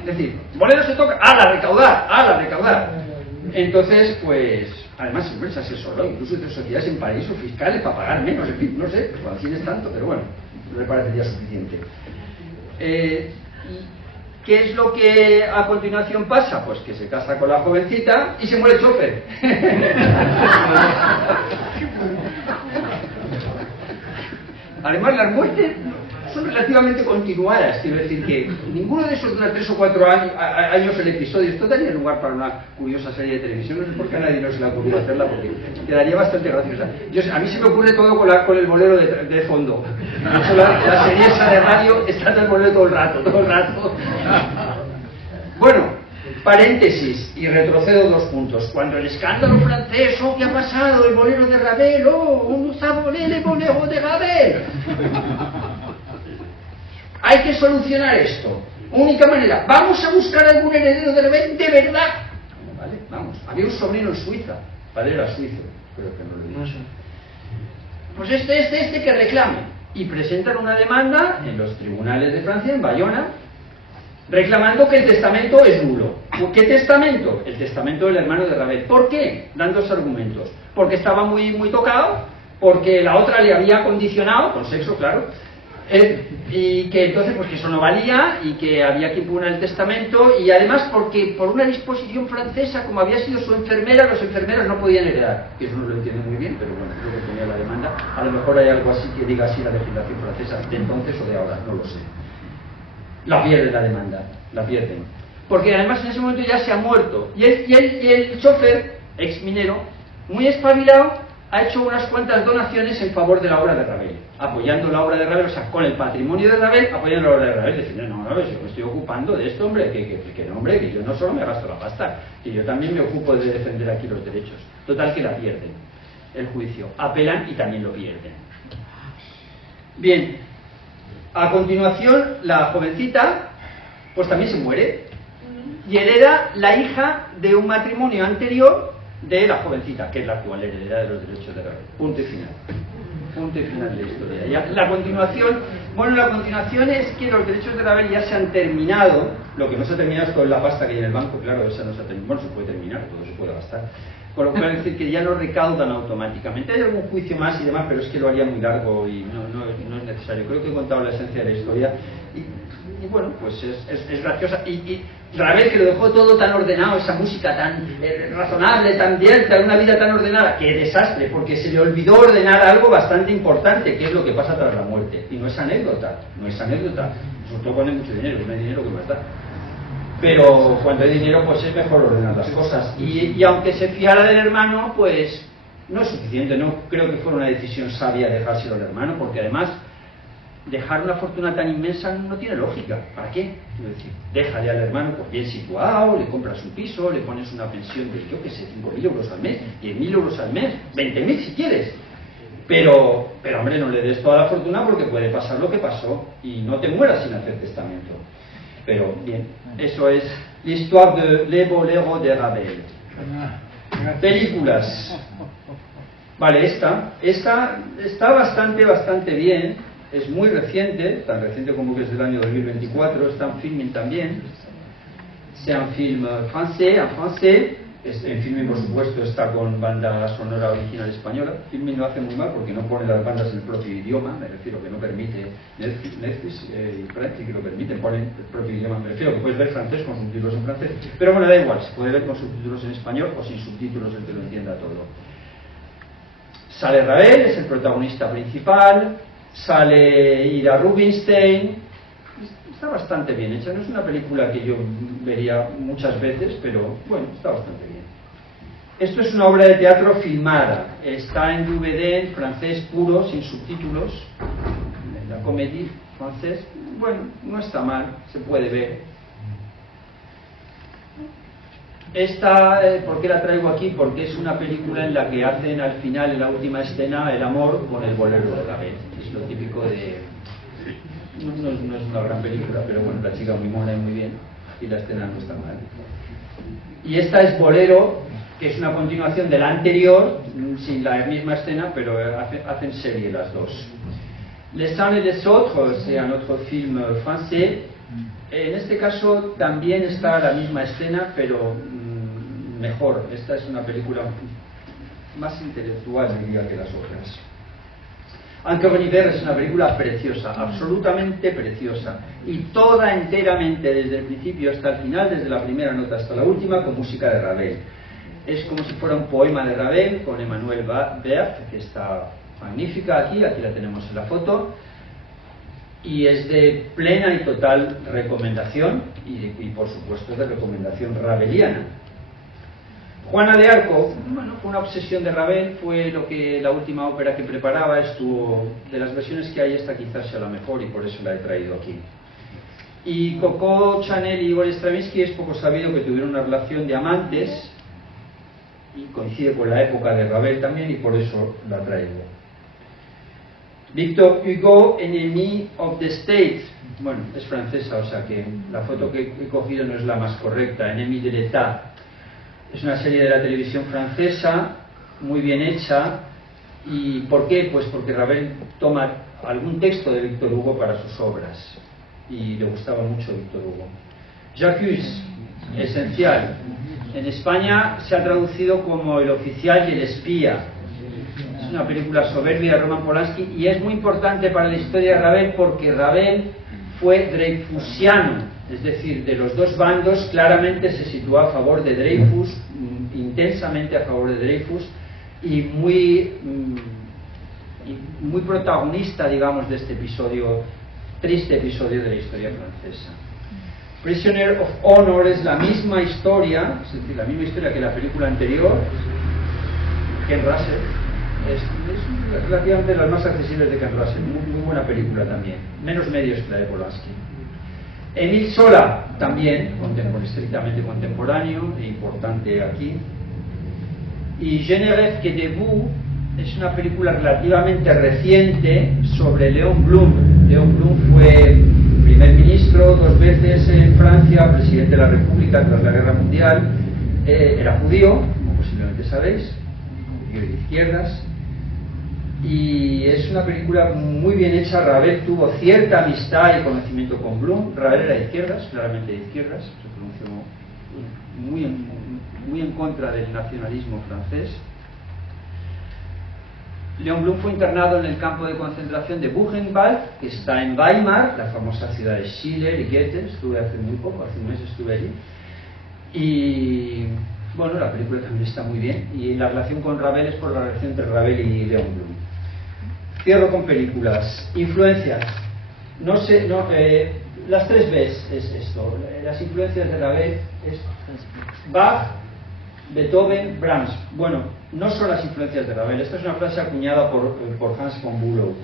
Es decir, bolero se toca, ¡ala, recaudar! Entonces, pues, además siempre se asesoró, incluso entre sociedades en paraísos fiscales para pagar menos, en fin, no sé, pues cuando tienes tanto, pero bueno, no me parecería suficiente. ¿Qué es lo que a continuación pasa? Pues que se casa con la jovencita y se muere el chofer. Además, las muertes son relativamente continuadas, quiero decir que ninguno de esos durante 3 o 4 años el episodio, esto daría lugar para una curiosa serie de televisión, no sé por qué a nadie no se le ha ocurrido hacerla, porque quedaría bastante graciosa. A mí se me ocurre todo con el bolero de fondo. De hecho, la serie esa de radio está en el bolero todo el rato. Bueno, paréntesis, y retrocedo 2 puntos. Cuando el escándalo francés, ¿qué ha pasado? El bolero de Ravel, un sabolé el bolero de Ravel. Hay que solucionar esto. Única manera, vamos a buscar algún heredero de Ravel de verdad. Vale, vamos. Había un sobrino en Suiza, padre era suizo, creo que no lo he dicho. Pues este que reclame. Y presentan una demanda en los tribunales de Francia, en Bayona, reclamando que el testamento es nulo. ¿Qué testamento? El testamento del hermano de Ravel. ¿Por qué? Dan 2 argumentos. Porque estaba muy tocado, porque la otra le había condicionado, con sexo, claro, y que entonces pues que eso no valía y que había que impugnar el testamento, y además porque por una disposición francesa, como había sido su enfermera, los enfermeros no podían heredar. Y eso no lo entiendo muy bien, pero bueno, creo que tenía la demanda. A lo mejor hay algo así que diga así la legislación francesa de entonces o de ahora, no lo sé. La pierden la demanda, la pierden. Porque además en ese momento ya se ha muerto. Y el chofer, ex minero, muy espabilado, ha hecho unas cuantas donaciones en favor de la obra de Ravel, apoyando la obra de Ravel, o sea, con el patrimonio de Ravel, apoyando la obra de Ravel, diciendo, no, yo me estoy ocupando de esto, hombre, que yo no solo me gasto la pasta, que yo también me ocupo de defender aquí los derechos. Total que la pierden, el juicio. Apelan y también lo pierden. Bien, a continuación, la jovencita, pues también se muere, y hereda la hija de un matrimonio anterior de la jovencita, que es la actual heredera de los derechos de Ravel. Punto y final. Punto y final de la historia. Ya, la continuación es que los derechos de Ravel ya se han terminado. Lo que no se ha terminado es con la pasta que hay en el banco, claro, esa no se ha terminado. Bueno, se puede terminar, todo se puede gastar. Con lo cual es decir que ya no recaudan automáticamente. Hay algún juicio más y demás, pero es que lo haría muy largo y no es necesario. Creo que he contado la esencia de la historia y bueno, pues es graciosa. Y Ravel, que lo dejó todo tan ordenado, esa música tan razonable, tan abierta, una vida tan ordenada, qué desastre, porque se le olvidó ordenar algo bastante importante, que es lo que pasa tras la muerte. Y no es anécdota, sobre todo cuando hay mucho dinero, no hay dinero que más da. Pero cuando hay dinero, pues es mejor ordenar las cosas. Y aunque se fiara del hermano, pues no es suficiente. No creo que fuera una decisión sabia dejárselo al hermano, porque además dejar una fortuna tan inmensa no tiene lógica. ¿Para qué? Quiero decir, déjale al hermano por bien situado, le compras un piso, le pones una pensión de, yo qué sé, 5.000 euros al mes, 10.000 euros al mes, 20.000 si quieres. Pero hombre, no le des toda la fortuna porque puede pasar lo que pasó y no te mueras sin hacer testamento. Pero bien, eso es l'histoire de Le Bolero de Ravel. Películas. Vale, esta está bastante bien, es muy reciente, tan reciente como que es del año 2024, está en filming también. C'est un film français, en francés. En filming, por supuesto, está con banda sonora original española. Filming lo hace muy mal porque no pone las bandas en el propio idioma, me refiero que no permite Netflix y Prime, que lo permiten, ponen el propio idioma, me refiero que puedes ver francés con subtítulos en francés, pero bueno, da igual, se puede ver con subtítulos en español o sin subtítulos, el que lo entienda todo. Sale Ravel, es el protagonista principal, sale Ida Rubinstein, está bastante bien hecha, no es una película que yo vería muchas veces, pero bueno, está bastante bien. Esto es una obra de teatro filmada, está en DVD en francés puro, sin subtítulos, la comédie francés, bueno, no está mal, se puede ver. Esta, ¿por qué la traigo aquí? Porque es una película en la que hacen al final, en la última escena, el amor con el bolero de Ravel. Es lo típico de... No es una gran película, pero bueno, la chica muy mona y muy bien, y la escena no está mal. Y esta es Bolero, que es una continuación de la anterior, sin la misma escena, pero hacen serie las dos. Les uns et les autres, c'est un autre film français. En este caso también está la misma escena, pero mejor. Esta es una película más intelectual, diría, que las otras. Encore un hiver es una película preciosa, absolutamente preciosa, y toda enteramente, desde el principio hasta el final, desde la primera nota hasta la última, con música de Ravel. Es como si fuera un poema de Ravel con Emmanuel Berth, que está magnífica aquí la tenemos en la foto, y es de plena y total recomendación, y por supuesto de recomendación raveliana. Juana de Arco, bueno, fue una obsesión de Ravel, fue la última ópera que preparaba, estuvo, de las versiones que hay, esta quizás sea la mejor y por eso la he traído aquí. Y Coco Chanel y Igor Stravinsky es poco sabido que tuvieron una relación de amantes, y coincide con la época de Ravel también, y por eso la traigo. Victor Hugo, Enemy of the State, bueno, es francesa, o sea que la foto que he cogido no es la más correcta, Enemy de l'État. Es una serie de la televisión francesa, muy bien hecha. ¿Y por qué? Pues porque Ravel toma algún texto de Victor Hugo para sus obras, y le gustaba mucho Victor Hugo. J'accuse, esencial. En España se ha traducido como El oficial y el espía. Es una película soberbia de Roman Polanski y es muy importante para la historia de Ravel porque Ravel fue dreyfusiano, es decir, de los dos bandos claramente se sitúa a favor de Dreyfus, intensamente a favor de Dreyfus, y muy protagonista, digamos, de este episodio, triste episodio de la historia francesa. Prisoner of Honor es la misma historia, es decir, la misma historia que la película anterior. Ken Russell es relativamente de las más accesibles de Ken Russell, muy buena película también, menos medios que la de Polanski. Émile Zola, también estrictamente contemporáneo e importante aquí. Y Je ne rêve que de vous es una película relativamente reciente sobre Léon Blum. Léon Blum fue primer ministro 2 veces en Francia, presidente de la República tras la Guerra Mundial, era judío, como posiblemente sabéis, judío de izquierdas, y es una película muy bien hecha. Ravel tuvo cierta amistad y conocimiento con Blum. Ravel era de izquierdas, claramente de izquierdas, se pronunció muy en contra del nacionalismo francés. Léon Blum fue internado en el campo de concentración de Buchenwald, que está en Weimar, la famosa ciudad de Schiller y Goethe. Estuve hace muy poco, hace un mes estuve allí. Y bueno, la película también está muy bien. Y la relación con Ravel es por la relación entre Ravel y Léon Blum. Cierro con películas. Influencias. Las 3 Bs es esto. Las influencias de Ravel es Bach, Beethoven, Brahms. Bueno, no son las influencias de Ravel. Esta es una frase acuñada por Hans von Bülow.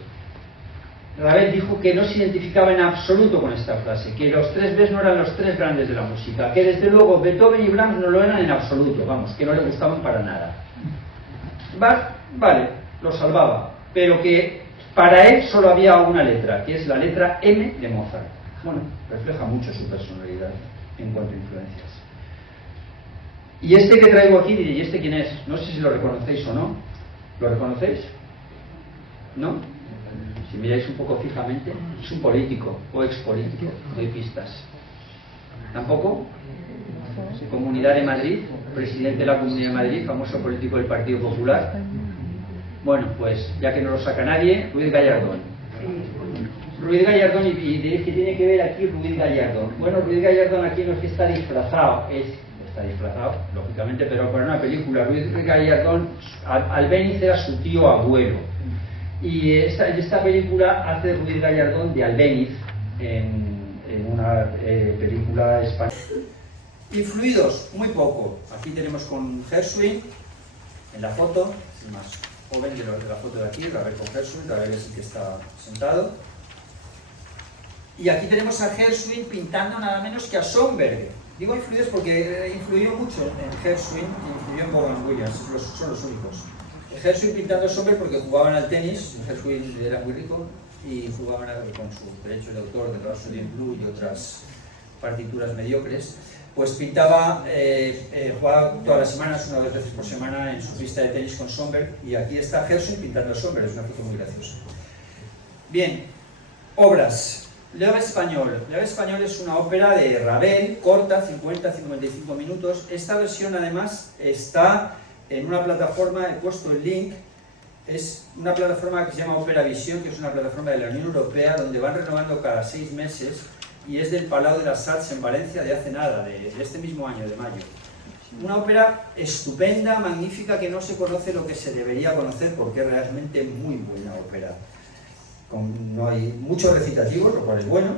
Ravel dijo que no se identificaba en absoluto con esta frase, que los tres Bs no eran los tres grandes de la música, que desde luego Beethoven y Brahms no lo eran en absoluto, vamos, que no le gustaban para nada. Bach, vale, lo salvaba, pero que para él solo había una letra, que es la letra M de Mozart. Bueno, refleja mucho su personalidad en cuanto a influencias. Y este que traigo aquí, ¿y este quién es? No sé si lo reconocéis o no. ¿Lo reconocéis? ¿No? Si miráis un poco fijamente, es un político o expolítico, doy pistas. ¿Tampoco? Comunidad de Madrid, presidente de la Comunidad de Madrid, famoso político del Partido Popular. Bueno, pues ya que no lo saca nadie, Ruiz Gallardón. Ruiz Gallardón, y diréis que tiene que ver aquí Ruiz Gallardón. Bueno, Ruiz Gallardón aquí no es que está disfrazado, está disfrazado, lógicamente, pero para una película, Ruiz Gallardón, Albéniz era su tío abuelo. Y esta película hace Ruiz Gallardón de Albéniz en una película española. Influidos, muy poco. Aquí tenemos con Gershwin en la foto, el más joven de la foto de aquí, Ravel con Gershwin, Ravel es el que está sentado. Y aquí tenemos a Gershwin pintando nada menos que a Schoenberg. Digo influidos porque influyó mucho en Gershwin y influyó en Vaughan Williams, son los únicos. Gershwin pintando a Schoenberg porque jugaban al tenis, Gershwin era muy rico y jugaban con su derecho de autor de Rhapsody in Blue y otras partituras mediocres. Pues pintaba, jugaba todas las semanas, una o dos veces por semana en su pista de tenis con Schoenberg, y aquí está Gershwin pintando a Schoenberg, es una foto muy graciosa. Bien, obras. L'Heure Espagnol. L'Heure Espagnol es una ópera de Ravel, corta, 50-55 minutos. Esta versión además está en una plataforma, he puesto el link, es una plataforma que se llama Opera Visión, que es una plataforma de la Unión Europea, donde van renovando cada 6 meses, y es del Palau de las Arts en Valencia de hace nada, de este mismo año, de mayo. Una ópera estupenda, magnífica, que no se conoce lo que se debería conocer porque es realmente muy buena ópera. No hay muchos recitativos, lo cual es bueno.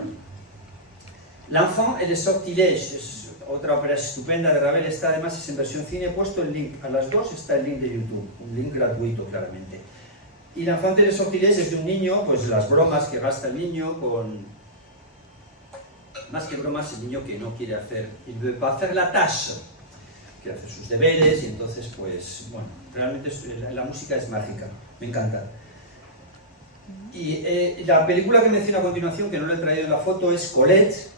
L'Enfant et le Sortilège es otra ópera estupenda de Ravel, esta además es en versión cine, he puesto el link, a las dos está el link de YouTube, un link gratuito claramente. Y L'Enfant et le Sortilège es de un niño, pues las bromas que gasta el niño con... Más que bromas, el niño que no quiere hacer, il veut pas faire la tâche, quiere hacer sus deberes, y entonces pues, bueno, realmente la música es mágica, me encanta. Y la película que menciono a continuación, que no lo he traído en la foto, es Colette.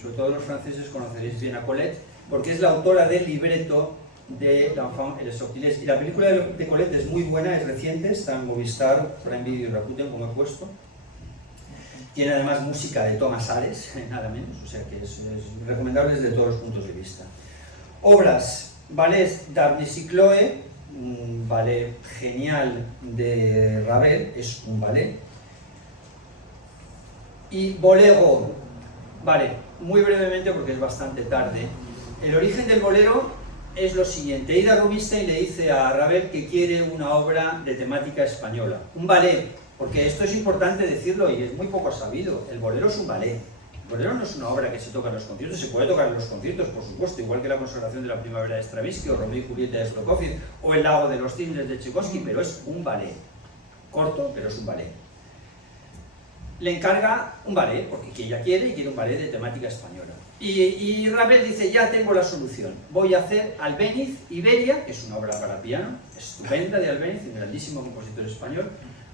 Sobre todo los franceses conoceréis bien a Colette, porque es la autora del libreto de L'Enfant et le Sortilège. Y la película de Colette es muy buena, es reciente, está en Movistar, Prime Video y Rakuten, como he puesto. Tiene además música de Thomas Ares, nada menos, o sea que es recomendable desde todos los puntos de vista. Obras, Ballet d'Arnis y Chloé, un ballet genial de Ravel, es un ballet. Y Bolero, vale, muy brevemente porque es bastante tarde. El origen del bolero es lo siguiente: Ida Rubinstein le dice a Ravel que quiere una obra de temática española, un ballet, porque esto es importante decirlo y es muy poco sabido, el bolero es un ballet. El bolero no es una obra que se toca en los conciertos, se puede tocar en los conciertos, por supuesto, igual que la Consagración de la Primavera de Stravinsky, o Romeo y Julieta de Prokofiev, o El Lago de los Cisnes de Tchaikovsky, pero es un ballet. Corto, pero es un ballet. Le encarga un ballet, porque ella quiere, y quiere un ballet de temática española. Y Ravel dice, ya tengo la solución, voy a hacer Albéniz, Iberia, que es una obra para piano, estupenda de Albéniz, un grandísimo compositor español.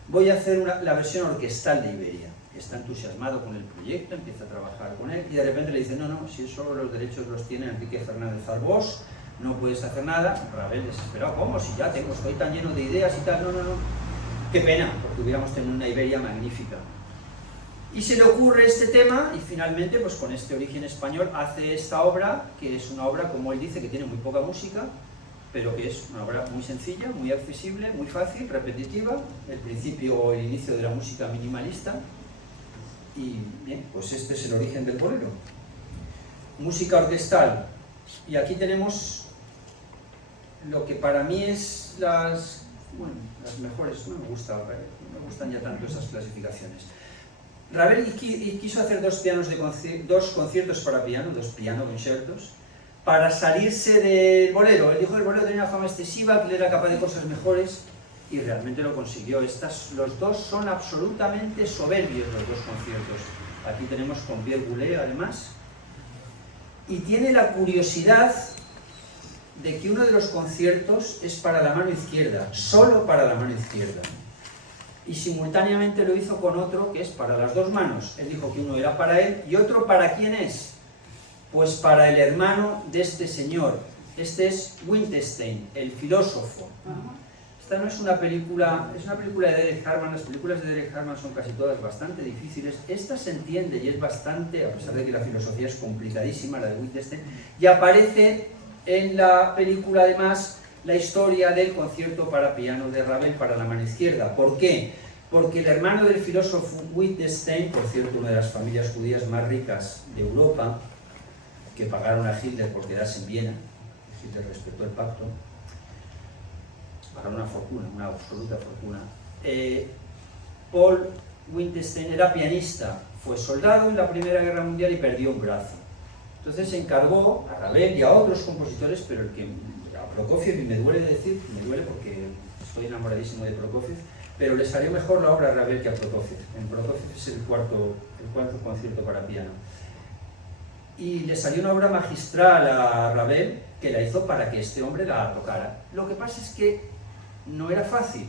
Voy a hacer la versión orquestal de Iberia. Está entusiasmado con el proyecto, empieza a trabajar con él, y de repente le dice, no, si solo los derechos los tiene Enrique Fernández Arbós, no puedes hacer nada. Ravel desesperado, ¿cómo? Si ya estoy tan lleno de ideas y tal, no. Qué pena, porque hubiéramos tenido una Iberia magnífica. Y se le ocurre este tema, y finalmente, pues con este origen español, hace esta obra, que es una obra, como él dice, que tiene muy poca música, pero que es una obra muy sencilla, muy accesible, muy fácil, repetitiva, el principio o el inicio de la música minimalista. Y bien, pues este es el origen del bolero. Música orquestal. Y aquí tenemos lo que para mí es las mejores, no me gustan ya tanto esas clasificaciones. Ravel quiso hacer dos conciertos para piano, dos piano conciertos, para salirse del bolero. Él dijo que el bolero tenía una fama excesiva, que él era capaz de cosas mejores, y realmente lo consiguió. Los dos son absolutamente soberbios, los dos conciertos. Aquí tenemos con Pierre Boulez, además, y tiene la curiosidad de que uno de los conciertos es para la mano izquierda, solo para la mano izquierda, y simultáneamente lo hizo con otro que es para las dos manos. Él dijo que uno era para él y otro ¿para quién es? Pues para el hermano de este señor. Este es Wittgenstein, el filósofo. Esta no es una película, es una película de Derek Harman. Las películas de Derek Harman son casi todas bastante difíciles. Esta se entiende y es bastante, a pesar de que la filosofía es complicadísima, la de Wittgenstein, y aparece en la película además la historia del concierto para piano de Ravel para la mano izquierda. ¿Por qué? Porque el hermano del filósofo Wittgenstein, por cierto, una de las familias judías más ricas de Europa, que pagaron a Hitler por quedarse en Viena, Hitler respetó el pacto, pagaron una fortuna, una absoluta fortuna. Paul Wittgenstein era pianista, fue soldado en la Primera Guerra Mundial y perdió un brazo. Entonces se encargó a Ravel y a otros compositores, pero el que a Prokofiev, y me duele decir, me duele porque estoy enamoradísimo de Prokofiev, pero le salió mejor la obra a Ravel que a Prokofiev. En Prokofiev es el cuarto concierto para piano. Y le salió una obra magistral a Ravel que la hizo para que este hombre la tocara. Lo que pasa es que no era fácil.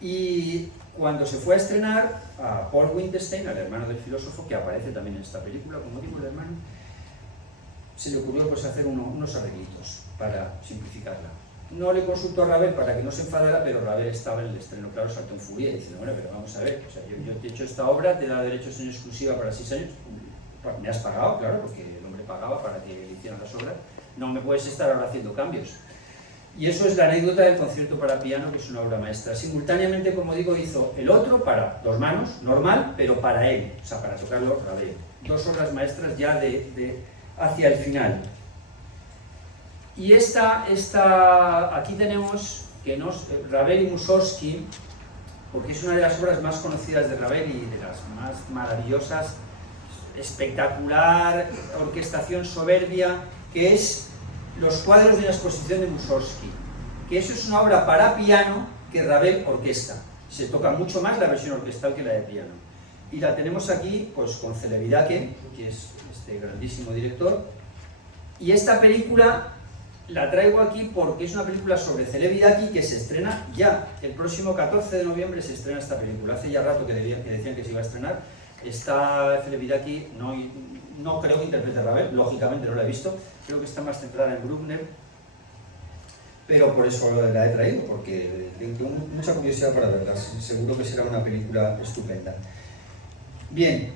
Y cuando se fue a estrenar a Paul Wittgenstein, al hermano del filósofo, que aparece también en esta película como tipo de hermano, se le ocurrió pues hacer unos arreglitos para simplificarla. No le consultó a Ravel para que no se enfadara, pero Ravel estaba en el estreno, claro, saltó en furia diciendo, bueno, pero vamos a ver, o sea, yo te he hecho esta obra, te he dado derechos en exclusiva para 6 años, me has pagado, claro, porque el hombre pagaba para que le hicieran las obras, no me puedes estar ahora haciendo cambios. Y eso es la anécdota del concierto para piano, que es una obra maestra. Simultáneamente, como digo, hizo el otro para dos manos, normal, pero para él, o sea, para tocarlo Ravel. Dos obras maestras ya hacia el final. Y aquí tenemos que Ravel y Mussorgsky, porque es una de las obras más conocidas de Ravel y de las más maravillosas, espectacular, orquestación soberbia, que es los cuadros de la exposición de Mussorgsky, que eso es una obra para piano que Ravel orquesta. Se toca mucho más la versión orquestal que la de piano. Y la tenemos aquí pues con Celibidache, que es este grandísimo director. Y esta película la traigo aquí porque es una película sobre Celibidache que se estrena ya. El próximo 14 de noviembre se estrena esta película. Hace ya rato que decían que se iba a estrenar. Está Celibidache, no creo que interprete a Ravel, lógicamente no la he visto, creo que está más centrada en Bruckner, pero por eso la he traído, porque tengo mucha curiosidad para verla, seguro que será una película estupenda. Bien,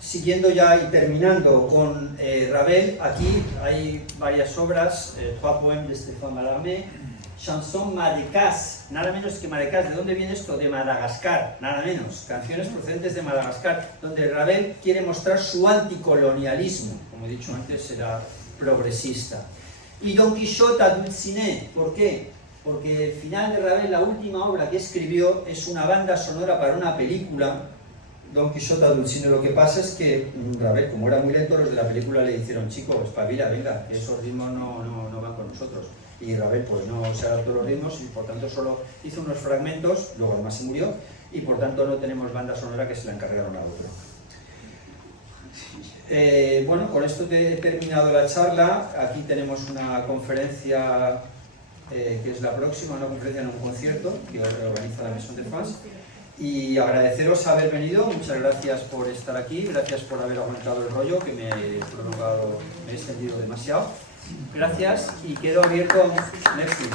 siguiendo ya y terminando con Ravel, aquí hay varias obras, Trois poèmes de Stéphane Mallarmé, Chanson Madecas, nada menos que Madecas. ¿De dónde viene esto? De Madagascar, nada menos. Canciones procedentes de Madagascar, donde Ravel quiere mostrar su anticolonialismo. Como he dicho antes, era progresista. Y Don Quijote a Dulcinea, ¿por qué? Porque el final de Ravel, la última obra que escribió, es una banda sonora para una película, Don Quijote a Dulcinea. Lo que pasa es que Ravel, como era muy lento, los de la película le dijeron, chico, espabila, venga, que esos ritmos no van con nosotros. Y Ravel pues no se adaptó a los ritmos y por tanto solo hizo unos fragmentos, luego además se murió y por tanto no tenemos banda sonora, que se la encargaron a otro. Bueno, con esto he terminado la charla. Aquí tenemos una conferencia que es la próxima, una conferencia en un concierto que organiza la Maison de France. Y agradeceros haber venido, muchas gracias por estar aquí, gracias por haber aguantado el rollo, que me he extendido demasiado. Gracias y quedo abierto a un next week.